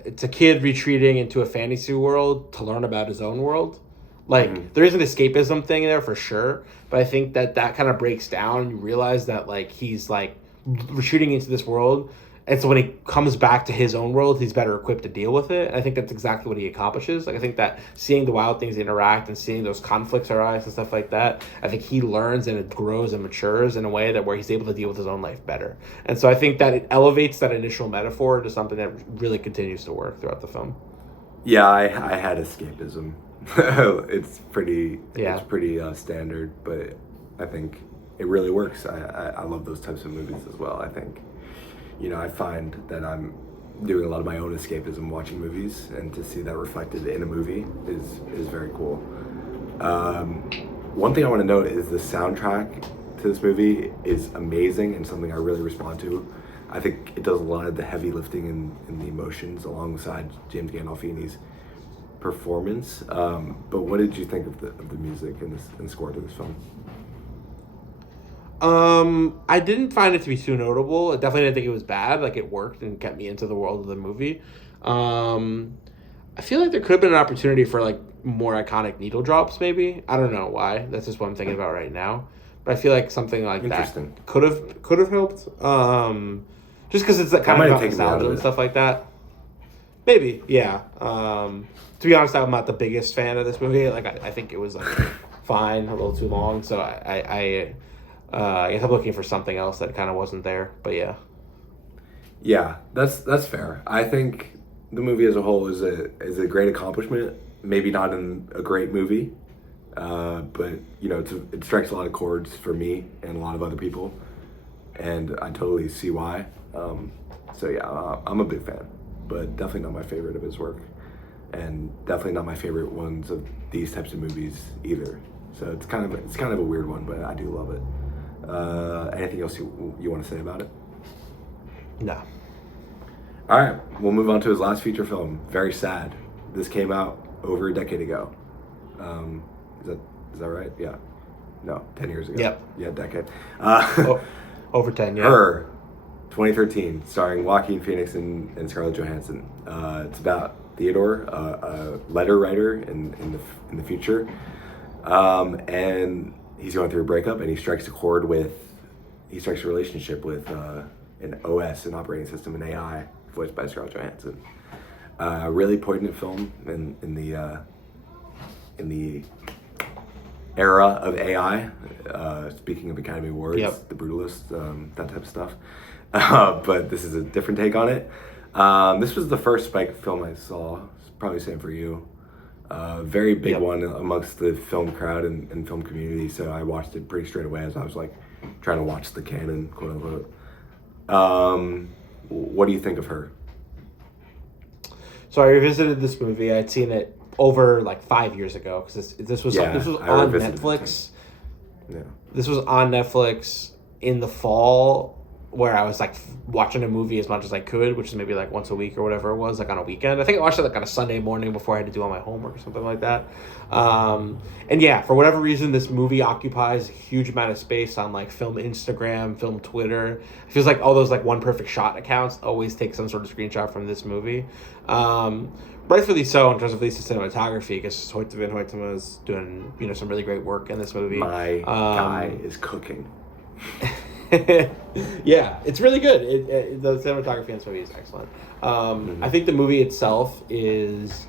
it's a kid retreating into a fantasy world to learn about his own world. Like there is an escapism thing there for sure, but I think that kind of breaks down and you realize that like he's like retreating into this world, and so when he comes back to his own world, he's better equipped to deal with it. And I think that's exactly what he accomplishes. Like I think that seeing the Wild Things interact and seeing those conflicts arise and stuff like that, I think he learns and it grows and matures in a way that where he's able to deal with his own life better. And so I think that it elevates that initial metaphor to something that really continues to work throughout the film. Yeah, I had escapism. It's pretty standard, but I think it really works. I love those types of movies as well. I think, I find that I'm doing a lot of my own escapism watching movies, and to see that reflected in a movie is very cool. One thing I want to note is the soundtrack to this movie is amazing and something I really respond to. I think it does a lot of the heavy lifting and the emotions alongside James Gandolfini's performance. But what did you think of the music and score to this film? I didn't find it to be too notable. I definitely didn't think it was bad. Like, it worked and kept me into the world of the movie. I feel like there could have been an opportunity for like more iconic needle drops. Maybe, I don't know why. That's just what I'm thinking about right now. But I feel like something like that could have helped. Just because it's that kind of about nostalgia and stuff like that. Maybe, yeah. To be honest, I'm not the biggest fan of this movie. Like, I think it was like fine, a little too long. So I guess I'm looking for something else that kind of wasn't there. But yeah. Yeah, that's fair. I think the movie as a whole is a great accomplishment. Maybe not in a great movie, but you know, it strikes a lot of chords for me and a lot of other people, and I totally see why. So yeah, I'm a big fan, but definitely not my favorite of his work, and definitely not my favorite ones of these types of movies either. So it's kind of a weird one, but I do love it. Anything else you want to say about it? No. All right, we'll move on to his last feature film. Very sad. This came out over a decade ago. Is that right? Yeah. No, 10 years ago. Yep. Yeah, decade. Over 10, yeah. Her, 2013, starring Joaquin Phoenix and Scarlett Johansson. It's about Theodore, a letter writer in the future, and he's going through a breakup, and he strikes a relationship with an OS, an operating system, an AI, voiced by Scarlett Johansson. Really poignant film in the era of AI. Speaking of Academy Awards, yep. The Brutalist, that type of stuff. But this is a different take on it. This was the first Spike film I saw. It's probably the same for you. Very big one amongst the film crowd and film community. So I watched it pretty straight away as I was like trying to watch the canon, quote unquote. What do you think of her? So I revisited this movie. I'd seen it over like 5 years ago because this was on Netflix. Yeah. This was on Netflix in the fall, where I was like watching a movie as much as I could, which is maybe like once a week or whatever it was, like on a weekend. I think I watched it like on a Sunday morning before I had to do all my homework or something like that. And yeah, for whatever reason, this movie occupies a huge amount of space on like film Instagram, film Twitter. It feels like all those like One Perfect Shot accounts always take some sort of screenshot from this movie. Rightfully so in terms of at least the cinematography, because Hoyte van Hoytema is doing some really great work in this movie. My guy is cooking. Yeah, it's really good. The cinematography in this movie is excellent. I think the movie itself is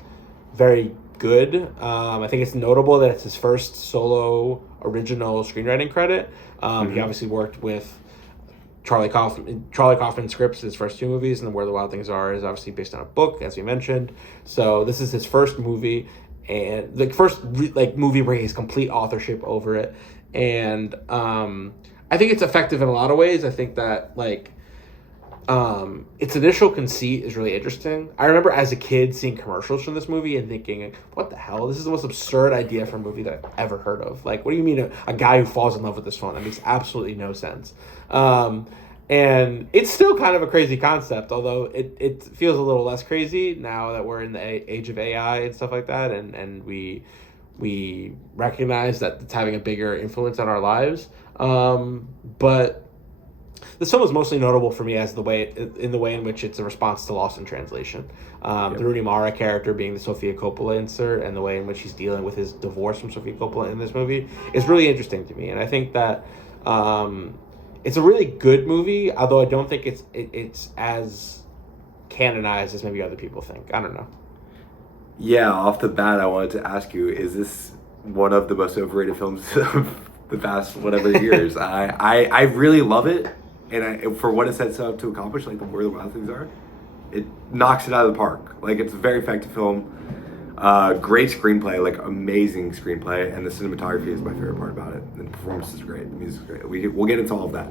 very good. I think it's notable that it's his first solo original screenwriting credit. He obviously worked with Charlie Kaufman scripts, his first two movies, and Where the Wild Things Are is obviously based on a book, as we mentioned. So this is his first movie, and the first movie where he has complete authorship over it. And I think it's effective in a lot of ways. I think that its initial conceit is really interesting. I remember as a kid seeing commercials from this movie and thinking, what the hell? This is the most absurd idea for a movie that I've ever heard of. Like, what do you mean a guy who falls in love with this phone? That makes absolutely no sense. And it's still kind of a crazy concept, although it feels a little less crazy now that we're in the age of AI and stuff like that, and we recognize that it's having a bigger influence on our lives. But this film is mostly notable for me as the way in which it's a response to Lost in Translation. The Rooney Mara character being the Sofia Coppola insert, and the way in which he's dealing with his divorce from Sofia Coppola in this movie is really interesting to me. And I think that it's a really good movie, although I don't think it's as canonized as maybe other people think. I don't know. Yeah, off the bat, I wanted to ask you, is this one of the most overrated films of the past whatever years? I really love it, and for what it sets out to accomplish, like Where the Wild Things Are, it knocks it out of the park. Like, it's a very effective film, great screenplay, like amazing screenplay, and the cinematography is my favorite part about it. And the performance is great, the music is great. We'll get into all of that.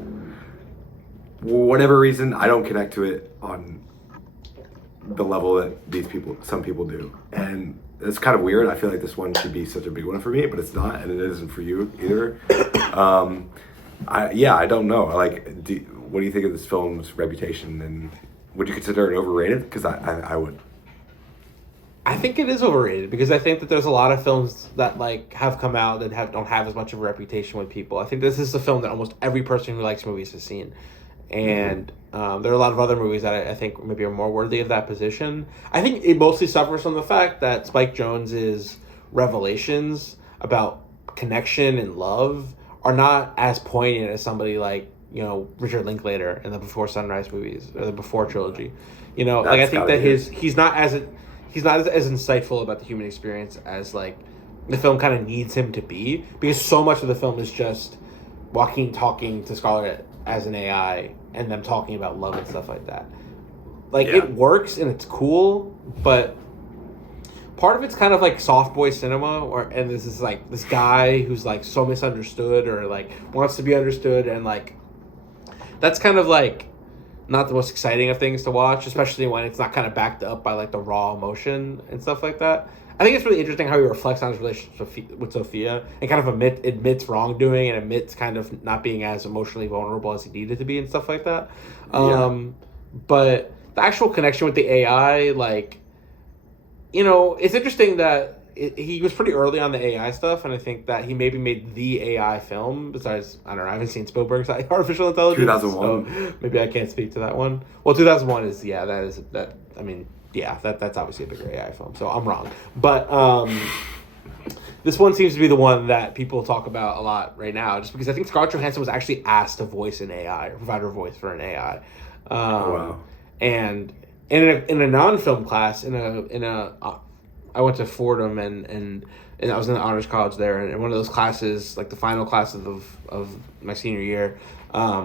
For whatever reason, I don't connect to it on the level that some people do, and it's kind of weird. I feel like this one should be such a big one for me, but it's not, and it isn't for you either. I don't know. Like, what do you think of this film's reputation, and would you consider it overrated? Because I would. I think it is overrated because I think that there's a lot of films that like have come out that don't have as much of a reputation with people. I think this is a film that almost every person who likes movies has seen, and there are a lot of other movies that I think maybe are more worthy of that position. I think it mostly suffers from the fact that Spike Jonze's revelations about connection and love are not as poignant as somebody like Richard Linklater in the Before Sunrise movies or the Before trilogy. Like I think that he's not as insightful about the human experience as like the film kind of needs him to be, because so much of the film is just Joaquin talking to Scarlett as an AI and them talking about love and stuff like that. Like it works and it's cool, but part of it's kind of like soft boy cinema, and this is like this guy who's like so misunderstood or like wants to be understood, and like that's kind of like not the most exciting of things to watch, especially when it's not kind of backed up by like the raw emotion and stuff like that. I think it's really interesting how he reflects on his relationship with Sophia and kind of admits wrongdoing and admits kind of not being as emotionally vulnerable as he needed to be and stuff like that. But the actual connection with the AI, like, it's interesting that he was pretty early on the AI stuff, and I think that he maybe made the AI film, besides, I don't know, I haven't seen Spielberg's Artificial Intelligence. 2001. So maybe I can't speak to that one. Well, 2001 is, that's obviously a bigger AI film, so I'm wrong. But this one seems to be the one that people talk about a lot right now, just because I think Scarlett Johansson was actually asked to voice an AI, or provide her voice for an AI. Wow. And in a non-film class, I went to Fordham and I was in the honors college there, and in one of those classes, like the final class of my senior year,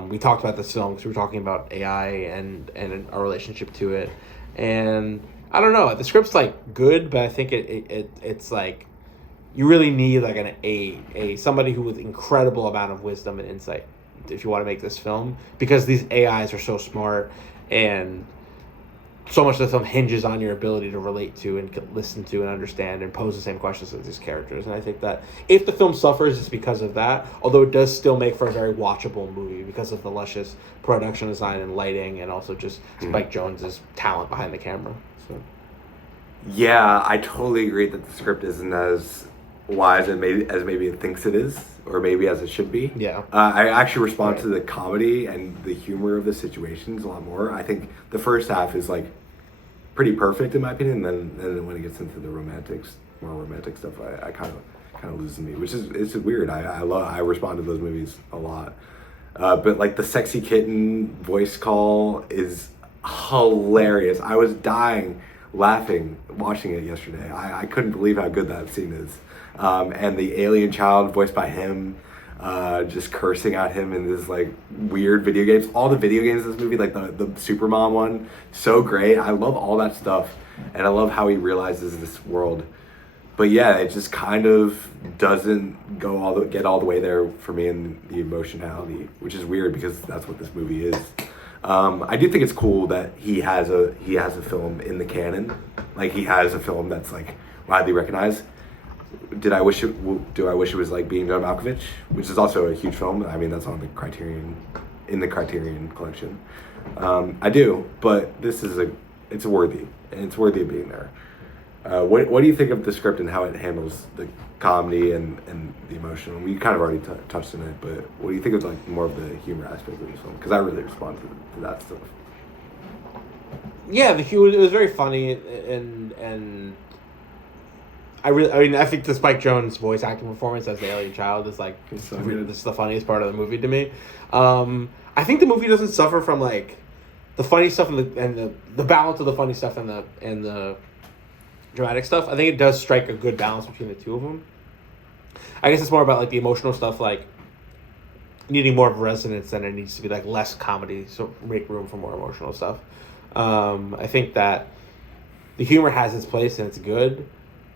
we talked about this film because we were talking about AI and our relationship to it, and I don't know, the script's like good, but I think it's like you really need like a somebody who with incredible amount of wisdom and insight if you want to make this film, because these AIs are so smart, and so much of the film hinges on your ability to relate to and listen to and understand and pose the same questions as these characters. And I think that if the film suffers, it's because of that, although it does still make for a very watchable movie because of the luscious production design and lighting, and also just Spike Jonze's talent behind the camera. So. Yeah, I totally agree that the script isn't as wise as maybe it thinks it is, or maybe as it should be. Yeah. I actually respond to the comedy and the humor of the situations a lot more. I think the first half is like pretty perfect in my opinion, and then when it gets into the more romantic stuff, I kind of loses me, which is it's weird. I respond to those movies a lot, but like the sexy kitten voice call is hilarious. I was dying laughing watching it yesterday. I couldn't believe how good that scene is. And the alien child voiced by him, just cursing at him in this like weird video games. All the video games in this movie, like the Supermom one, so great. I love all that stuff, and I love how he realizes this world. But yeah, it just kind of doesn't get all the way there for me in the emotionality, which is weird because that's what this movie is. I do think it's cool that he has a film in the canon, like he has a film that's like widely recognized. Do I wish it was like Being John Malkovich, which is also a huge film. I mean, that's on the Criterion collection. I do, but it's worthy, and it's worthy of being there. What do you think of the script and how it handles the comedy and the emotion? We kind of already touched on it, but what do you think of like more of the humor aspect of this film? Because I really respond to that stuff. Yeah, it was very funny, and I think the Spike Jonze voice acting performance as the alien child is like this is the funniest part of the movie to me. I think the movie doesn't suffer from like the funny stuff and the balance of the funny stuff and the dramatic stuff. I think it does strike a good balance between the two of them. I guess it's more about like the emotional stuff, like needing more of resonance than it needs to be like less comedy, so make room for more emotional stuff. I think that the humor has its place and it's good.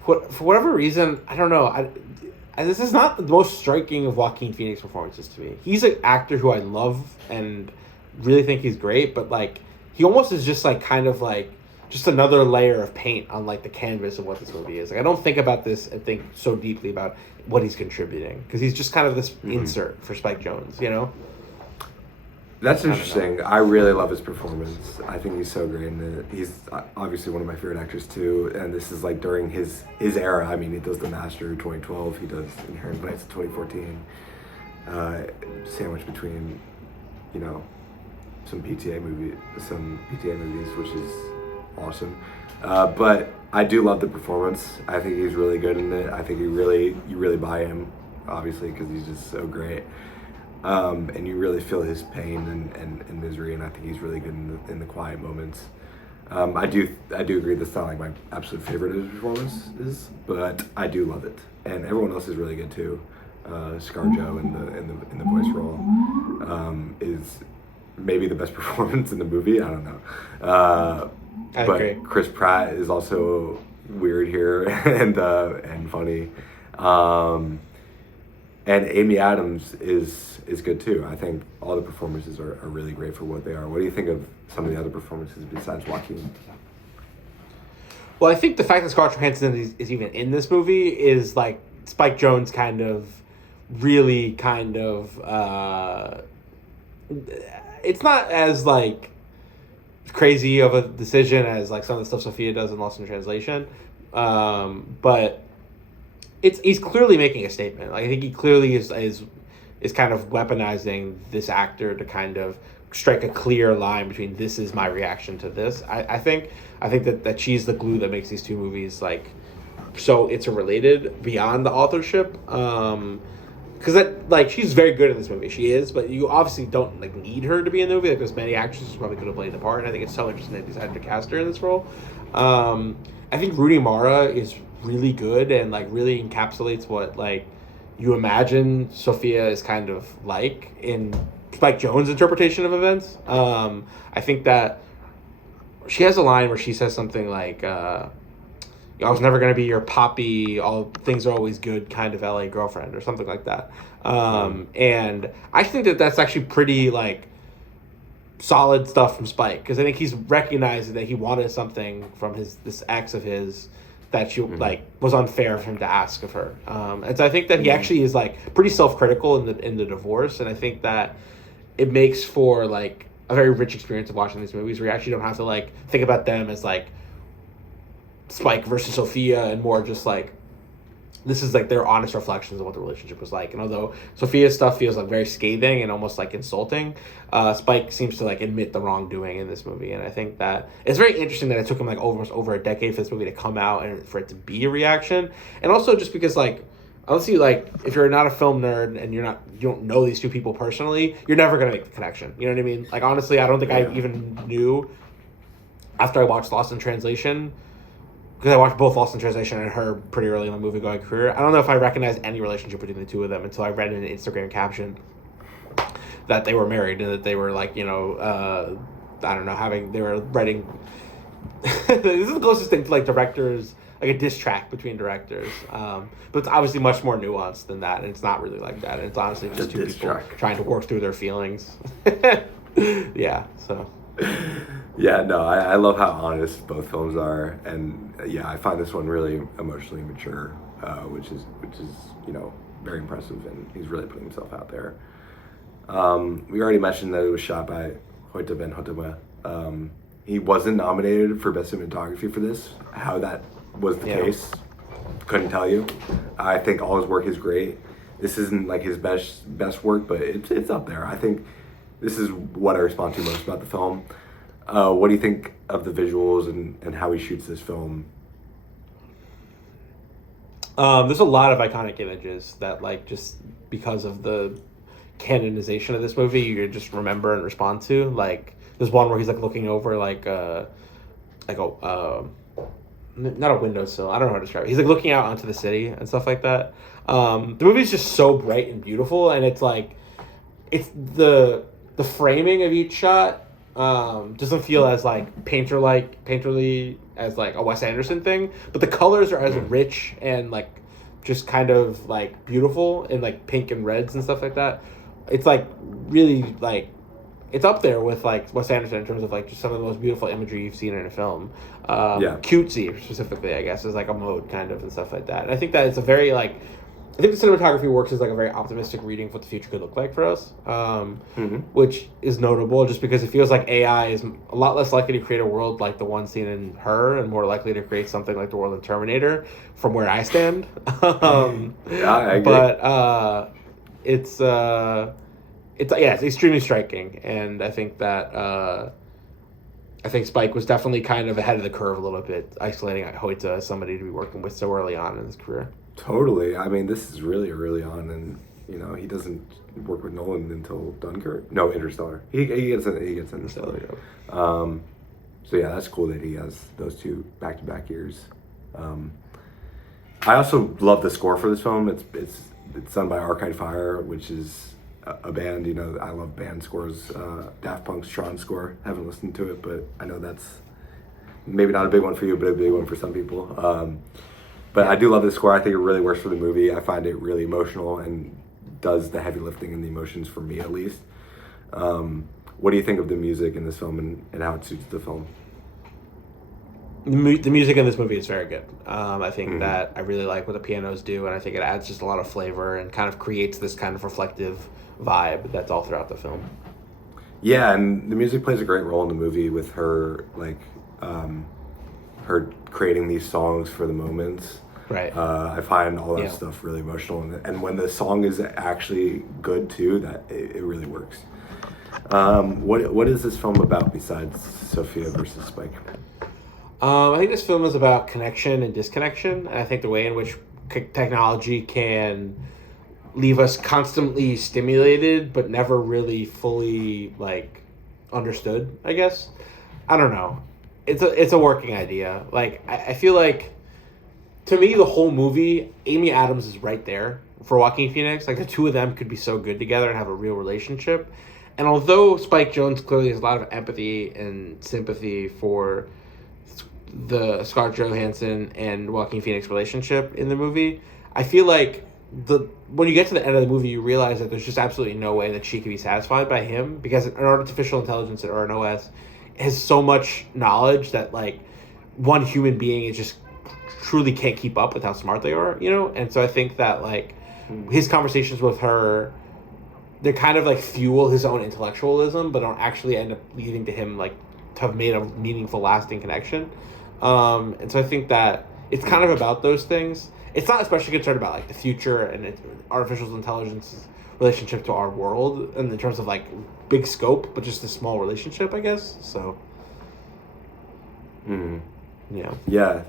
For whatever reason, I don't know. This is not the most striking of Joaquin Phoenix performances to me. He's an actor who I love and really think he's great, but like he almost is just like kind of like just another layer of paint on like the canvas of what this movie is. Like I don't think about this and think so deeply about what he's contributing, because he's just kind of this insert for Spike Jonze, you know? That's interesting. I really love his performance. I think he's so great in it. He's obviously one of my favorite actors too, and this is like during his era. I mean, he does The Master 2012, he does Inherent Vice 2014. Sandwiched between, you know, some PTA movies, which is awesome. But I do love the performance. I think he's really good in it. I think you really buy him, obviously, because he's just so great. And you really feel his pain and misery, and I think he's really good in the quiet moments. I do agree that's not like my absolute favorite of his performances, but I do love it, and everyone else is really good too. ScarJo in the voice role is maybe the best performance in the movie. I don't know, I but agree. Chris Pratt is also weird here and funny. And Amy Adams is good too. I think all the performances are really great for what they are. What do you think of some of the other performances besides Joaquin? Well, I think the fact that Scarlett Johansson is even in this movie is like Spike Jonze it's not as like crazy of a decision as like some of the stuff Sophia does in Lost in Translation, but he's clearly making a statement. Like, I think he clearly is kind of weaponizing this actor to kind of strike a clear line between this is my reaction to this. I think that she's the glue that makes these two movies like so interrelated beyond the authorship. Because that, like, she's very good in this movie. She is, but you obviously don't like need her to be in the movie. Like, there's many actresses who probably could have played the part. And I think it's so interesting they decided to cast her in this role. I think Rooney Mara is really good and like really encapsulates what like you imagine Sophia is kind of like in Spike Jonze's interpretation of events. I think that she has a line where she says something like, I was never going to be your poppy, all things are always good kind of LA girlfriend or something like that. And I think that that's actually pretty like solid stuff from Spike, because I think he's recognizing that he wanted something from this ex of his that she like was unfair for him to ask of her. And so I think that he actually is like pretty self-critical in the divorce, and I think that it makes for like a very rich experience of watching these movies where you actually don't have to like think about them as like Spike versus Sophia, and more just like this is like their honest reflections of what the relationship was like. And although Sophia's stuff feels like very scathing and almost like insulting, Spike seems to like admit the wrongdoing in this movie. And I think that it's very interesting that it took him like almost over a decade for this movie to come out and for it to be a reaction. And also just because like honestly, like if you're not a film nerd and you don't know these two people personally, you're never gonna make the connection. You know what I mean? Like honestly, I don't think I even knew after I watched Lost in Translation, because I watched both Lost in Translation and Her pretty early in my movie-going career. I don't know if I recognized any relationship between the two of them until I read in an Instagram caption that they were married and that they were like, you know, I don't know, they were writing. This is the closest thing to like directors, like a diss track between directors. But it's obviously much more nuanced than that, and it's not really like that. And it's honestly just two people trying to work through their feelings. Yeah, so. Yeah, no, I love how honest both films are, and yeah, I find this one really emotionally mature, which is you know very impressive, and he's really putting himself out there. We already mentioned that it was shot by Hoyte Ben Hotewa. He wasn't nominated for Best Cinematography for this. How that was the case, couldn't tell you. I think all his work is great. This isn't like his best work, but it's up there. I think this is what I respond to most about the film. What do you think of the visuals and how he shoots this film? There's a lot of iconic images that, like, just because of the canonization of this movie, you just remember and respond to. Like, there's one where he's like looking over not a windowsill. I don't know how to describe it. He's like looking out onto the city and stuff like that. The movie's just so bright and beautiful, and it's like, it's the framing of each shot doesn't feel as like painterly as like a Wes Anderson thing, but the colors are as rich and like just kind of like beautiful and like pink and reds and stuff like that. It's like really like it's up there with like Wes Anderson in terms of like just some of the most beautiful imagery you've seen in a film. Cutesy specifically, I guess, is like a mode kind of and stuff like that. And I think that it's a very like I think the cinematography works as like a very optimistic reading of what the future could look like for us, which is notable just because it feels like AI is a lot less likely to create a world like the one seen in Her and more likely to create something like the world in Terminator, from where I stand. Yeah, I agree. But it's extremely striking, and I think that I think Spike was definitely kind of ahead of the curve a little bit, isolating Hoyta as somebody to be working with so early on in his career. Totally. I mean, this is really early on, and he doesn't work with Nolan until Dunkirk. No, Interstellar. He gets in Interstellar. So yeah, that's cool that he has those two back-to-back years. I also love the score for this film. It's done by Arcade Fire, which is a band. I love band scores. Daft Punk's Tron score. Haven't listened to it, but I know that's maybe not a big one for you, but a big one for some people. But I do love the score. I think it really works for the movie. I find it really emotional and does the heavy lifting and the emotions for me, at least. What do you think of the music in this film and how it suits the film? The music in this movie is very good. I think that I really like what the pianos do, and I think it adds just a lot of flavor and kind of creates this kind of reflective vibe that's all throughout the film. Yeah, and the music plays a great role in the movie with her, her creating these songs for the moments. Right. I find all that stuff really emotional, and when the song is actually good too, that it really works. What is this film about besides Sophia versus Spike? I think this film is about connection and disconnection, and I think the way in which technology can leave us constantly stimulated but never really fully understood, I guess. I don't know. It's a working idea. I feel like, to me, the whole movie, Amy Adams is right there for Joaquin Phoenix. The two of them could be so good together and have a real relationship. And although Spike Jonze clearly has a lot of empathy and sympathy for the Scarlett Johansson and Joaquin Phoenix relationship in the movie, I feel like when you get to the end of the movie, you realize that there's just absolutely no way that she can be satisfied by him, because an artificial intelligence or an OS has so much knowledge that one human being is just truly can't keep up with how smart they are, And so I think that his conversations with her, they kind of fuel his own intellectualism, but don't actually end up leading to him to have made a meaningful, lasting connection. And so I think that it's kind of about those things. It's not especially concerned about the future and artificial intelligence's relationship to our world, and in terms of big scope, but just a small relationship, I guess. So, Yeah,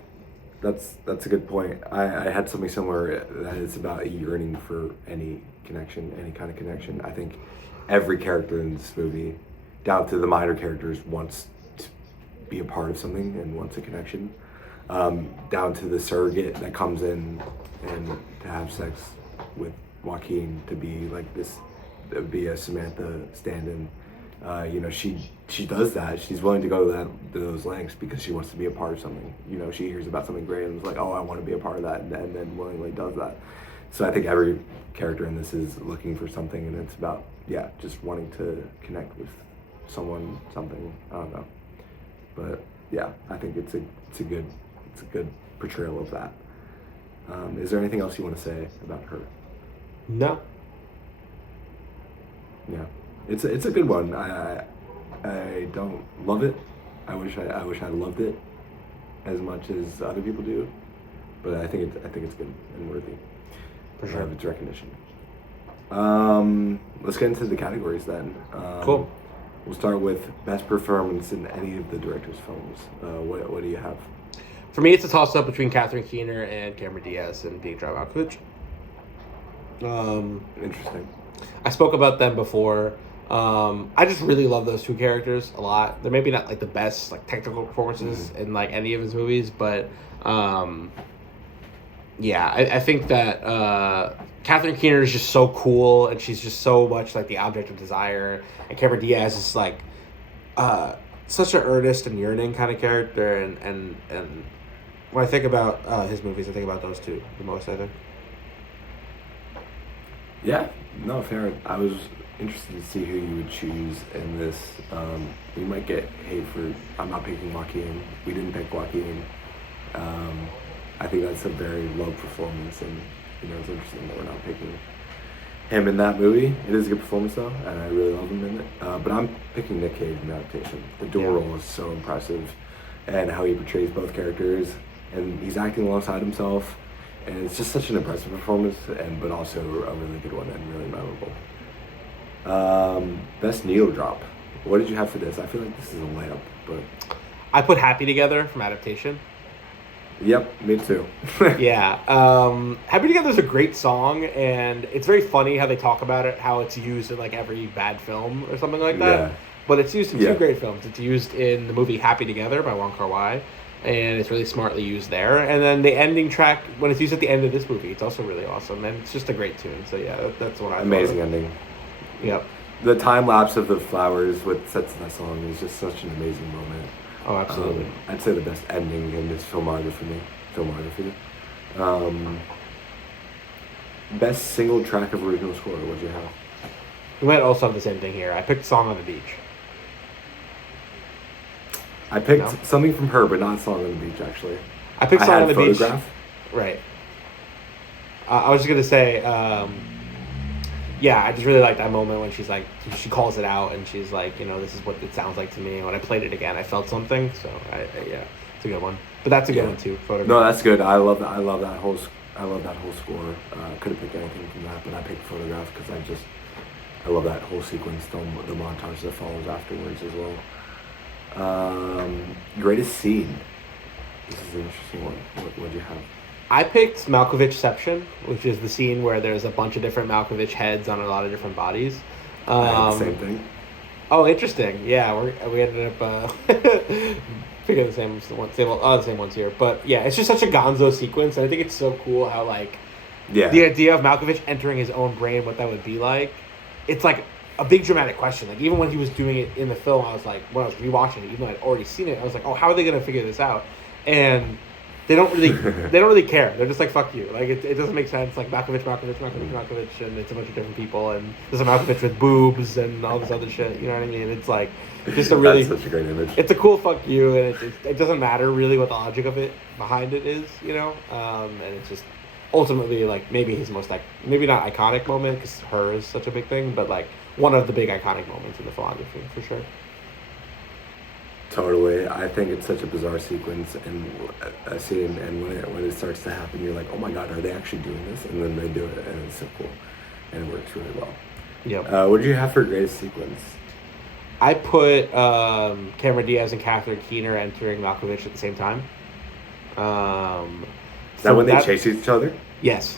that's a good point. I had something similar, that it's about a yearning for any connection, any kind of connection. I think every character in this movie, down to the minor characters, wants to be a part of something and wants a connection. Down to the surrogate that comes in and to have sex with Joaquin, to be be a Samantha stand-in. She does that. She's willing to go to those lengths because she wants to be a part of something. She hears about something great and is like, oh, I want to be a part of that, and then willingly does that. So I think every character in this is looking for something, and it's about, just wanting to connect with someone, something. I don't know. But yeah, I think it's a good portrayal of that. Is there anything else you want to say about Her? No. Yeah, it's a good one. I don't love it. I wish I loved it as much as other people do, but I think it's good and worthy For sure. of its recognition. Let's get into the categories then. Cool. We'll start with best performance in any of the director's films. What do you have? For me, it's a toss-up between Catherine Keener and Cameron Diaz and Piotr Malkovich. Interesting. I spoke about them before. I just really love those two characters a lot. They're maybe not the best technical performances in any of his movies, but I think that Catherine Keener is just so cool, and she's just so much the object of desire, and Cameron Diaz is such an earnest and yearning kind of character, and when I think about his movies, I think about those two the most, I think. Yeah, no, fair. I was interested to see who you would choose in this. You might get hate for I'm not picking Joaquin. We didn't pick Joaquin. I think that's a very low performance, and it's interesting that we're not picking him in that movie. It is a good performance though, and I really love him in it. But I'm picking Nick Cage in the adaptation. The dual role is so impressive, and how he portrays both characters, and he's acting alongside himself, and it's just such an impressive performance, but also a really good one and really memorable. Best needle drop. What did you have for this? I feel like this is a layup, but I put Happy Together from adaptation. Yep, me too. Yeah. Happy Together is a great song, and it's very funny how they talk about it, how it's used in like every bad film or something like that. Yeah. But it's used in two great films. It's used in the movie Happy Together by Wong Kar-wai, and it's really smartly used there. And then the ending track, when it's used at the end of this movie, it's also really awesome, and it's just a great tune. So yeah, that's what I Amazing ending. Yep. The time lapse of the flowers with sets of that song is just such an amazing moment. Oh, absolutely. I'd say the best ending in this filmography. Best single track of original score. What'd you have? We might also have the same thing here. I picked Song on the Beach. I picked something from her, but not Song on the Beach, actually. I picked Song on the Photograph. Beach. Right. I was just going to say, yeah, I just really like that moment when she's like, she calls it out and she's like, this is what it sounds like to me. And when I played it again, I felt something. So, yeah, it's a good one. But that's a good one, too. Photograph. No, that's good. I love that. I love that whole score. Could have picked anything from that, but I picked Photograph because I love that whole sequence, the montage that follows afterwards as well. Greatest scene. This is an interesting one. What do you have? I picked Malkovichception, which is the scene where there's a bunch of different Malkovich heads on a lot of different bodies. I had the same thing. Oh, interesting. Yeah, we ended up picking the same ones here. But yeah, it's just such a gonzo sequence, and I think it's so cool how the idea of Malkovich entering his own brain, what that would be like. It's like a big dramatic question. Like even when he was doing it in the film, I was like, when I was rewatching it, even though I'd already seen it, I was like, oh, how are they gonna figure this out? And they don't really care. They're just like, fuck you. Like it doesn't make sense. Like Malkovich, and it's a bunch of different people, and there's a Malkovich with boobs and all this other shit. You know what I mean? It's like just a really that's such a great image. It's a cool fuck you, and it doesn't matter really what the logic of it behind it is, and it's just ultimately like maybe his most maybe not iconic moment because her is such a big thing, but like one of the big iconic moments in the filmography for sure. Totally. I think it's such a bizarre sequence and a scene, and when it starts to happen, you're like, oh my god, are they actually doing this? And then they do it, and it's so cool, and it works really well. Yeah. What did you have for greatest sequence? I put Cameron Diaz and Catherine Keener entering Malkovich at the same time. Is that when they chase each other? Yes.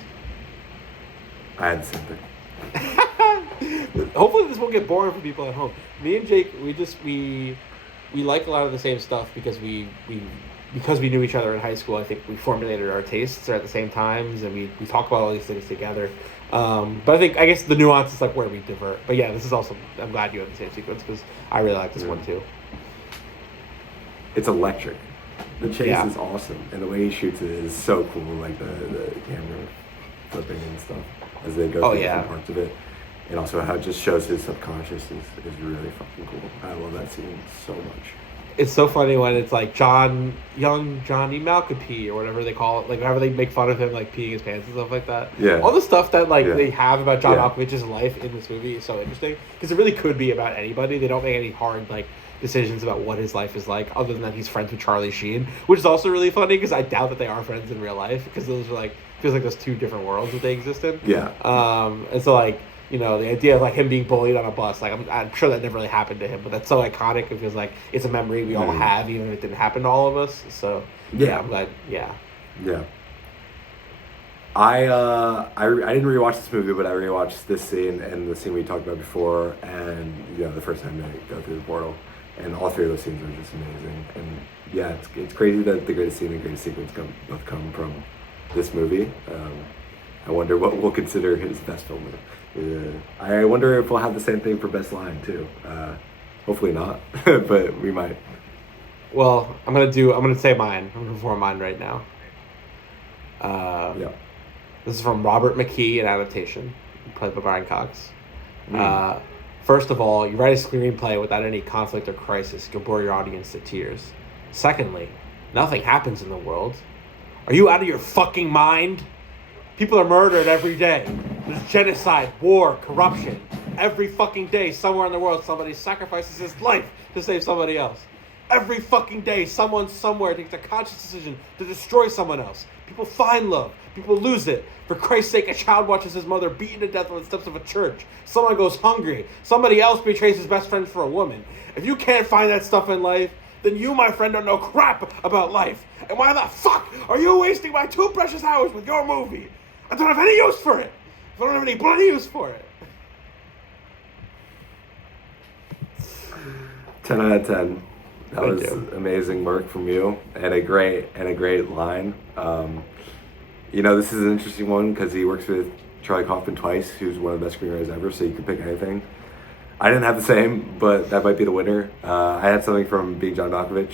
I had the same thing. Hopefully this won't get boring for people at home. Me and Jake, we like a lot of the same stuff because we knew each other in high school. I think we formulated our tastes at the same times, and we talk about all these things together. But I guess the nuance is like where we divert. But yeah, this is also, I'm glad you have the same sequence because I really like this one too. It's electric. The chase is awesome, and the way he shoots it is so cool. Like the camera flipping and stuff as they go through different parts of it. And also how it just shows his subconscious is really fucking cool. I love that scene so much. It's so funny when it's like young Johnny Malcopy or whatever they call it. Like whenever they make fun of him like peeing his pants and stuff like that. Yeah. All the stuff that they have about John Malkovich's life in this movie is so interesting. Because it really could be about anybody. They don't make any hard decisions about what his life is like other than that he's friends with Charlie Sheen. Which is also really funny because I doubt that they are friends in real life. Because those are feels like there's two different worlds that they exist in. Yeah. And so the idea of him being bullied on a bus, I'm sure that never really happened to him, but that's so iconic. It feels like it's a memory we all have, even if it didn't happen to all of us. So yeah, I'm glad. Yeah. Yeah. I didn't rewatch this movie, but I rewatched this scene and the scene we talked about before, and the first time they go through the portal, and all three of those scenes are just amazing. And yeah, it's crazy that the greatest scene and greatest sequence both come from this movie. I wonder what we'll consider his best film. I wonder if we'll have the same thing for best line too. Hopefully not, but we might. Well, I'm gonna say mine. I'm gonna perform mine right now. This is from Robert McKee in adaptation, played by Brian Cox. First of all, you write a screenplay without any conflict or crisis. You'll bore your audience to tears. Secondly, nothing happens in the world. Are you out of your fucking mind? People are murdered every day. There's genocide, war, corruption. Every fucking day, somewhere in the world, somebody sacrifices his life to save somebody else. Every fucking day, someone somewhere takes a conscious decision to destroy someone else. People find love. People lose it. For Christ's sake, a child watches his mother beaten to death on the steps of a church. Someone goes hungry. Somebody else betrays his best friend for a woman. If you can't find that stuff in life, then you, my friend, don't know crap about life. And why the fuck are you wasting my 2 precious hours with your movie? I don't have any use for it. I don't have any bloody use for it. 10 out of 10. That Thank was you. amazing work from you, and a great line. This is an interesting one because he works with Charlie Kaufman twice, who's one of the best screenwriters ever. So you can pick anything. I didn't have the same, but that might be the winner. I had something from Being John Malkovich.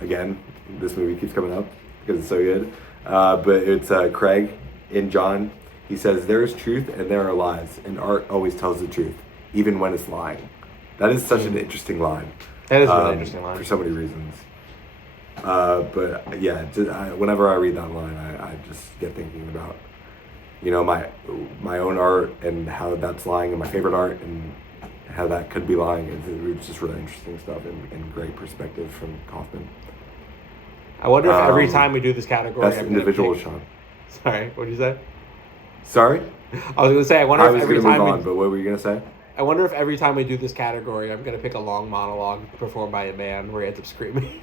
Again, this movie keeps coming up because it's so good. But it's Craig in John. He says, "There is truth and there are lies, and art always tells the truth, even when it's lying." That is such an interesting line. That is a really interesting line. For so many reasons. But yeah, whenever I read that line, I just get thinking about, my own art and how that's lying, and my favorite art and how that could be lying. It's just really interesting stuff and great perspective from Kaufman. I wonder if every time we do this category, Best individual shot. Sorry, what did you say? Sorry? I was going to say, I wonder if every time but what were you going to say? I wonder if every time we do this category, I'm going to pick a long monologue performed by a man where he ends up screaming.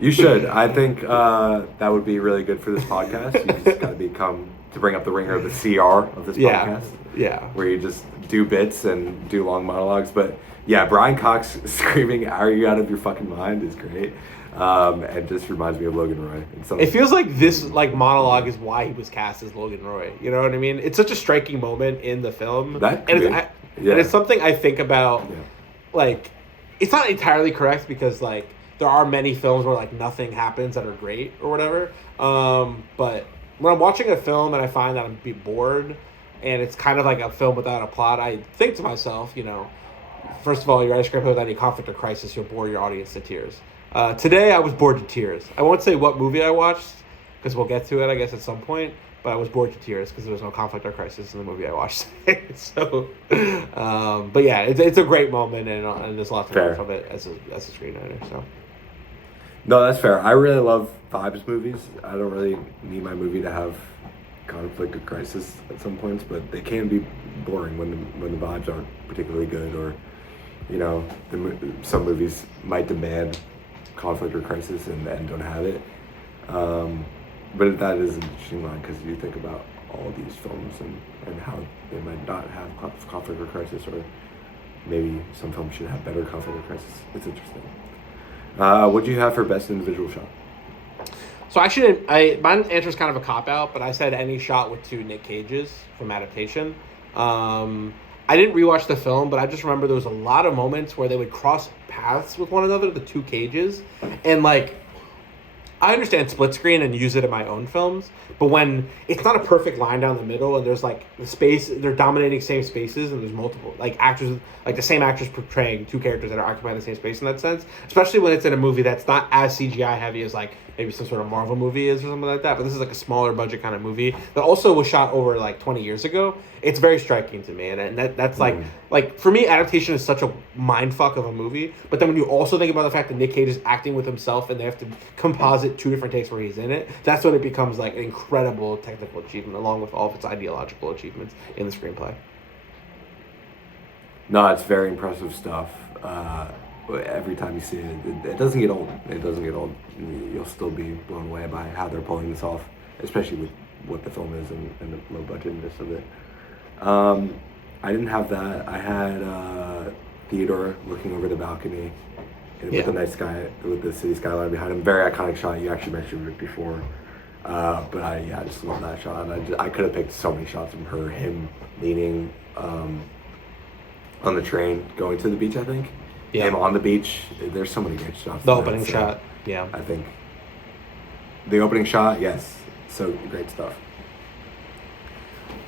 You should. I think that would be really good for this podcast. You just got to bring up the ringer, the CR of this podcast. Yeah. Where you just do bits and do long monologues. But yeah, Brian Cox screaming, "Are you out of your fucking mind?" is great. And just reminds me of Logan Roy. It feels like this monologue is why he was cast as Logan Roy. You know what I mean? It's such a striking moment in the film. And it's something I think about. Yeah. Like, it's not entirely correct because there are many films where nothing happens that are great or whatever. But when I'm watching a film and I find that I'm bored and it's kind of like a film without a plot, I think to myself, first of all, you write a screenplay without any conflict or crisis, you'll bore your audience to tears. Today I was bored to tears. I won't say what movie I watched because we'll get to it, I guess, at some point. But I was bored to tears because there was no conflict or crisis in the movie I watched today. So, but yeah, it's a great moment and there's lots of learn from it as a screenwriter. So. No, that's fair. I really love vibes movies. I don't really need my movie to have conflict or crisis at some points, but they can be boring when the vibes aren't particularly good, or some movies might demand conflict or crisis and don't have it. But that is an interesting line because you think about all these films and how they might not have conflict or crisis, or maybe some films should have better conflict or crisis. It's interesting. What do you have for best individual shot? So actually, my answer is kind of a cop-out, but I said any shot with 2 Nick Cages from Adaptation. I didn't rewatch the film, but I just remember there was a lot of moments where they would cross paths with one another, the 2 Cages, and I understand split screen and use it in my own films, but when it's not a perfect line down the middle and there's the space, they're dominating same spaces and there's multiple actors, the same actors portraying 2 characters that are occupying the same space in that sense, especially when it's in a movie that's not as CGI heavy as maybe some sort of Marvel movie is or something like that, but this is a smaller budget kind of movie that also was shot over 20 years ago. It's very striking to me, and that's for me, Adaptation is such a mindfuck of a movie, but then when you also think about the fact that Nick Cage is acting with himself and they have to composite 2 different takes where he's in it, that's when it becomes an incredible technical achievement along with all of its ideological achievements in the screenplay. No, it's very impressive stuff. Every time you see it, it doesn't get old. It doesn't get old. You'll still be blown away by how they're pulling this off, especially with what the film is and the low budgetness of it. I didn't have that. I had Theodore looking over the balcony with the night sky, with the city skyline behind him. Very iconic shot. You actually mentioned it before. But I just love that shot. And I could have picked so many shots from her. Him leaning on the train going to the beach, I think. Yeah. Him on the beach. There's so many great shots. The opening shot. Yeah. I think. The opening shot, yes. So great stuff.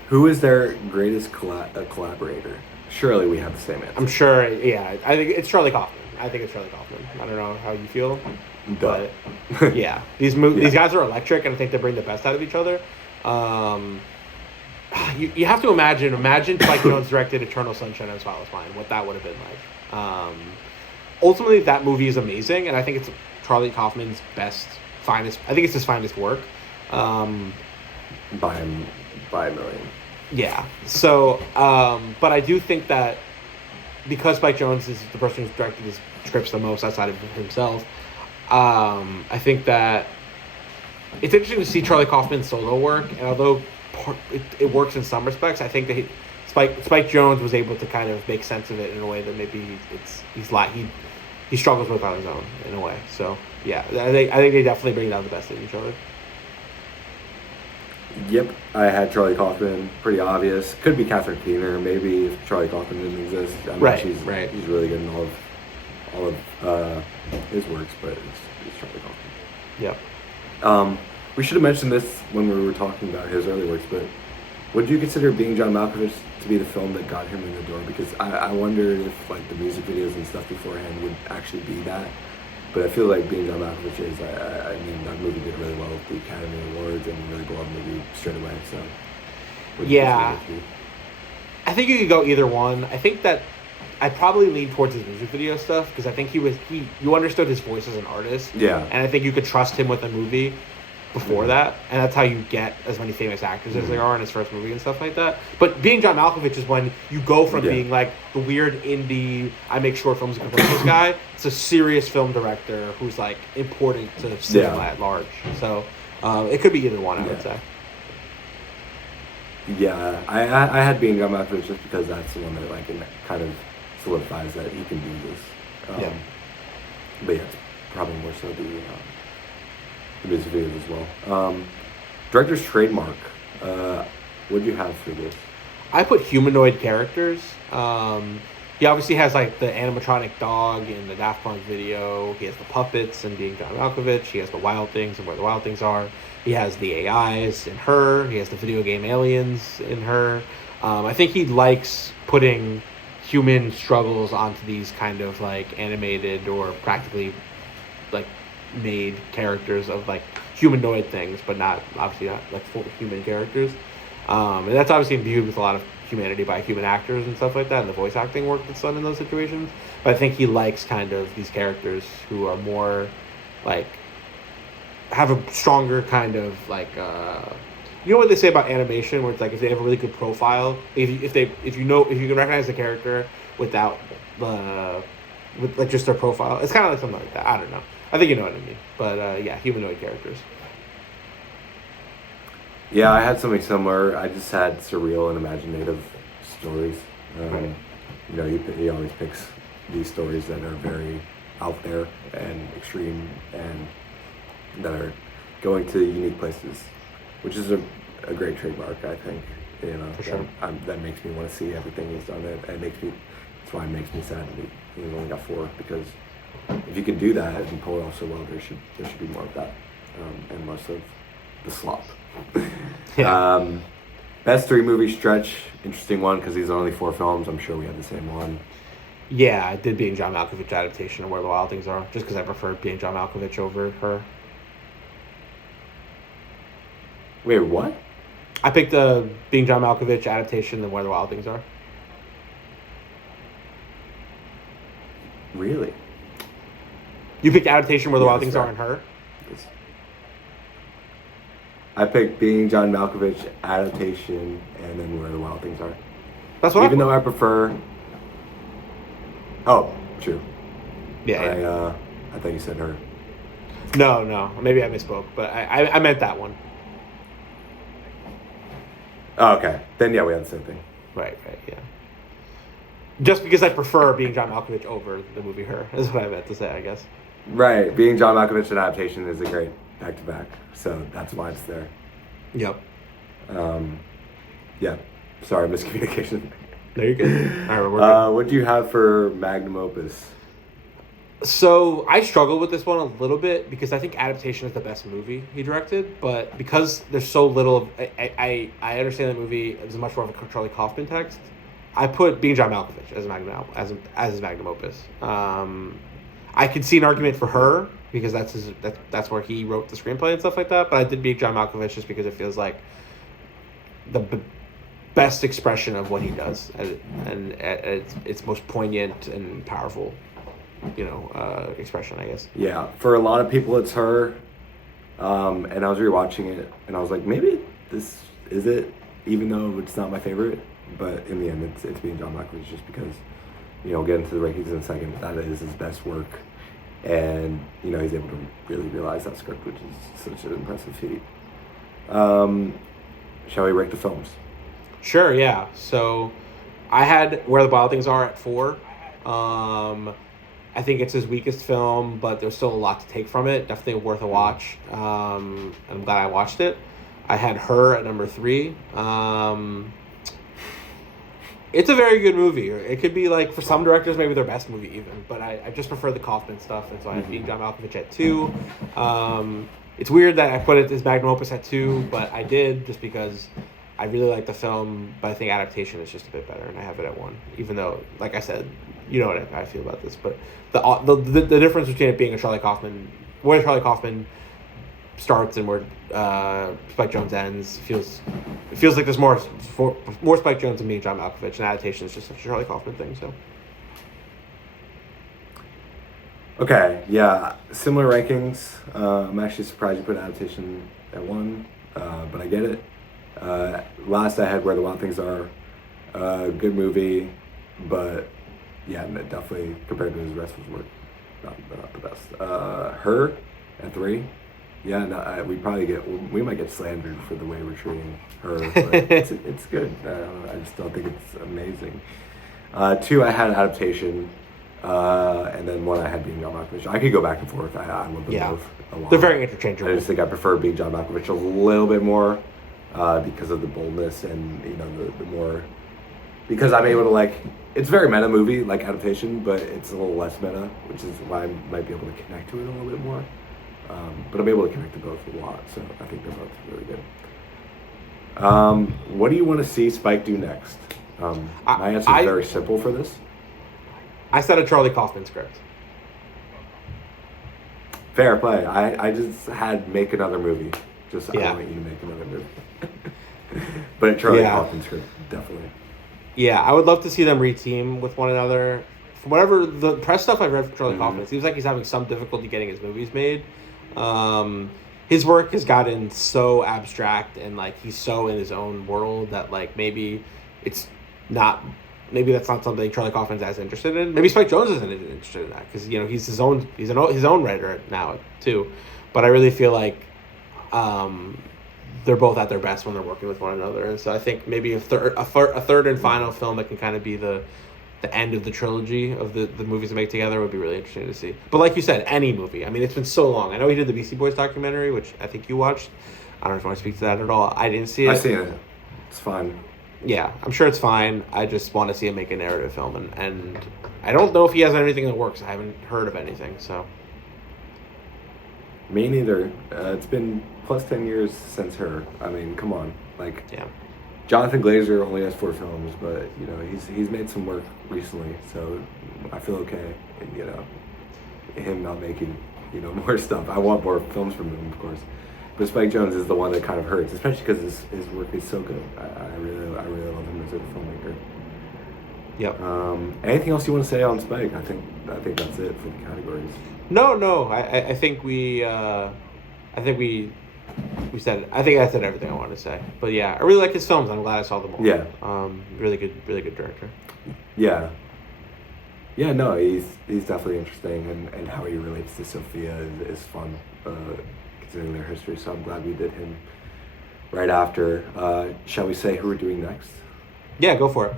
Who is their greatest collaborator? Surely we have the same answer. I'm sure. Yeah, I think it's Charlie Kaufman. I don't know how you feel, but yeah, these guys are electric, and I think they bring the best out of each other. You have to imagine Spike Jonze directed Eternal Sunshine of the Spotless Mind, what that would have been like. Ultimately, that movie is amazing, and I think it's Charlie Kaufman's finest. I think it's his finest work. By a million. Yeah. So, but I do think that because Spike Jonze is the person who's directed his scripts the most outside of himself, I think that it's interesting to see Charlie Kaufman's solo work, and although it works in some respects, I think that Spike Jonze was able to kind of make sense of it in a way that maybe he struggles with on his own in a way. So yeah, I think they definitely bring out the best in each other. Yep, I had Charlie Kaufman. Pretty obvious. Could be Catherine Keener, maybe if Charlie Kaufman didn't exist. I mean, Right. He's really good in all of his works, but it's Charlie Kaufman. Yep. We should have mentioned this when we were talking about his early works, but would you consider Being John Malkovich to be the film that got him in the door? Because I wonder if like the music videos and stuff beforehand would actually be that. But I feel like Being John Malkovich is, I mean, that movie did really well with the Academy Awards and really beloved movie straight away. So, yeah, I think you could go either one. I think that I probably lean towards his music video stuff because I think you understood his voice as an artist. Yeah, and I think you could trust him with a movie before that, and that's how you get as many famous actors as there are in his first movie and stuff like that. But Being John Malkovich is when you go from being like the weird indie, I make short films and commercials guy, to a serious film director who's like important to cinema at large. So it could be either one, I would say. Yeah, I had Being John Malkovich just because that's the one that like it kind of solidifies that he can do this. But yeah, it's probably more so the music videos as well. Director's trademark. What do you have for this? I put humanoid characters. He obviously has like the animatronic dog in the Daft Punk video. He has the puppets in Being John Malkovich. He has the Wild Things and Where the Wild Things Are. He has the AIs in Her. He has the video game aliens in Her. I think he likes putting human struggles onto these kind of like animated or practically like made characters of like humanoid things, but obviously not like full human characters. And that's obviously imbued with a lot of humanity by human actors and stuff like that, and the voice acting work that's done in those situations. But I think he likes kind of these characters who are more like have a stronger kind of like you know what they say about animation, where it's like if they have a really good profile, if you can recognize the character without with like just their profile, it's kind of like something like that. I don't know. I think you know what I mean. But yeah, humanoid characters. Yeah, I had something similar. I just had surreal and imaginative stories. Right. You know, he always picks these stories that are very out there and extreme and that are going to unique places, which is a great trademark, I think. You know, for sure. That makes me want to see everything he's done. That's why it makes me sad that he's only got 4, because if you can do that and pull it off so well, there should be more of that, and less of the slop. Yeah. Best 3 movie stretch, interesting one because these are only 4 films. I'm sure we had the same one. Yeah, I did Being John Malkovich adaptation of Where the Wild Things Are, just because I preferred Being John Malkovich over Her. Wait, what? I picked the Being John Malkovich adaptation of Where the Wild Things Are. Really? You picked adaptation Where the Wild Things right. Are and Her? Yes. I picked Being John Malkovich adaptation and then Where the Wild Things Are. That's what Even though I prefer... Oh, true. Yeah. I thought you said Her. No. Maybe I misspoke, but I meant that one. Oh, okay. Then yeah, we had the same thing. Right, yeah. Just because I prefer Being John Malkovich over the movie Her, is what I meant to say, I guess. Right. Being John Malkovich adaptation is a great back-to-back, so that's why it's there. Yep. Yeah. Sorry, miscommunication. No, you're good. All right, we're good. What do you have for magnum opus? So I struggle with this one a little bit because I think adaptation is the best movie he directed, but because there's so little, I understand the movie is much more of a Charlie Kaufman text, I put Being John Malkovich as his magnum opus. I could see an argument for Her because that's where he wrote the screenplay and stuff like that. But I did Being John Malkovich just because it feels like the best expression of what he does, and its most poignant and powerful, expression, I guess. Yeah, for a lot of people, it's Her. And I was rewatching it, and I was like, maybe this is it, even though it's not my favorite. But in the end, it's Being John Malkovich just because, we'll get into the rankings in a second. That is his best work, and he's able to really realize that script, which is such an impressive feat. Shall we rank the films? Sure, yeah. So I had Where the Wild Things Are at 4. I think it's his weakest film, but there's still a lot to take from it. Definitely worth a watch. I'm glad I watched it. I had Her at number 3. It's a very good movie. It could be, like, for some directors, maybe their best movie even. But I just prefer the Kaufman stuff, and so I have Being John Malkovich at 2. It's weird that I put it as magnum opus at 2, but I did just because I really like the film, but I think adaptation is just a bit better, and I have it at 1. Even though, like I said, you know what I feel about this, but the difference between it being where Charlie Kaufman starts and where Spike Jonze ends feels like there's more Spike Jonze than Being John Malkovich, and adaptation is just such a Charlie Kaufman thing. So. Okay, yeah, similar rankings. I'm actually surprised you put adaptation at 1, but I get it. Last I had Where the Wild Things Are. Good movie, but yeah, definitely compared to his rest of his work, not the best. Her at 3. Yeah, no, we might get slandered for the way we're treating Her, but it's good. I just don't think it's amazing. 2, I had adaptation, and then 1 I had Being John Malkovich. I could go back and forth. I love them both a lot. They're very interchangeable. I just think I prefer Being John Malkovich a little bit more because of the boldness and the more, because I'm able to it's very meta movie like adaptation, but it's a little less meta, which is why I might be able to connect to it a little bit more. But I'm able to connect to both a lot, so I think they're both really good. What do you want to see Spike do next? My answer is very simple for this. I said a Charlie Kaufman script. Fair play. I just had make another movie. I want you to make another movie. But Charlie Kaufman script, definitely. Yeah, I would love to see them re-team with one another. From whatever the press stuff I've read from Charlie Kaufman, it seems like he's having some difficulty getting his movies made. His work has gotten so abstract and he's so in his own world that maybe that's not something Charlie Kaufman's as interested in. Maybe Spike Jonze isn't interested in that because he's his own writer now too. But I really feel like they're both at their best when they're working with one another, and so I think maybe a third and final film that can kind of be the end of the trilogy of the movies they make together would be really interesting to see. But like you said, any movie. I mean, it's been so long. I know he did the Beastie Boys documentary, which I think you watched. I don't know if you want to speak to that at all. I didn't see it. I've seen it. It's fine. Yeah, I'm sure it's fine. I just want to see him make a narrative film, and I don't know if he has anything that works. I haven't heard of anything, so. Me neither. It's been plus 10 years since Her. I mean, come on. Yeah. Jonathan Glazer only has 4 films, but he's made some work recently, so I feel okay. And him not making more stuff. I want more films from him, of course. But Spike Jonze is the one that kind of hurts, especially because his work is so good. I really love him as a filmmaker. Yep. Anything else you want to say on Spike? I think that's it for the categories. No. I think we said. I think I said everything I wanted to say. But yeah, I really like his films. I'm glad I saw them all. Yeah. Really good director. Yeah. Yeah, no, he's definitely interesting, and how he relates to Sophia is fun, considering their history. So I'm glad we did him right after. Shall we say who we're doing next? Yeah, go for it.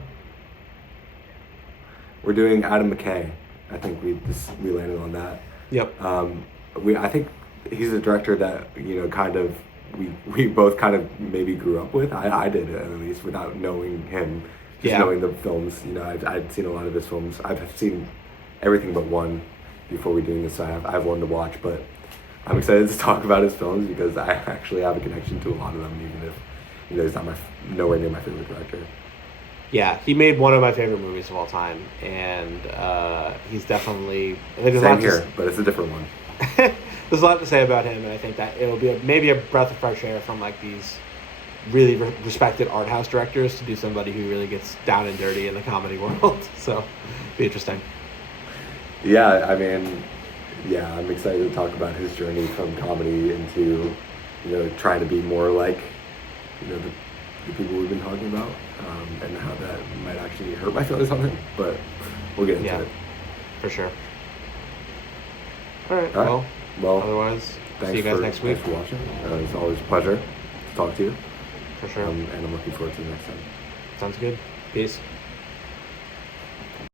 We're doing Adam McKay. I think we landed on that. Yep. I think he's a director that kind of we both kind of maybe grew up with. I did at least without knowing him. Just knowing the films, I'd seen a lot of his films. I've seen everything but one before we doing this, so I have one to watch. But I'm excited to talk about his films because I actually have a connection to a lot of them, even if he's not nowhere near my favorite director. Yeah, he made one of my favorite movies of all time, and he's definitely. I think there's a Same lot here, but it's a different one. there's a lot to say about him, and I think that it'll be maybe a breath of fresh air from like these really respected art house directors to do somebody who really gets down and dirty in the comedy world. So, be interesting. Yeah, I mean, yeah, I'm excited to talk about his journey from comedy into, trying to be more like, the people we've been talking about, and how that might actually hurt my feelings on him. But we'll get into it. For sure. All right. All right. Well, otherwise, see you guys next week. Thanks for watching. It's always a pleasure to talk to you. For sure. And I'm looking forward to the next time. Sounds good. Peace.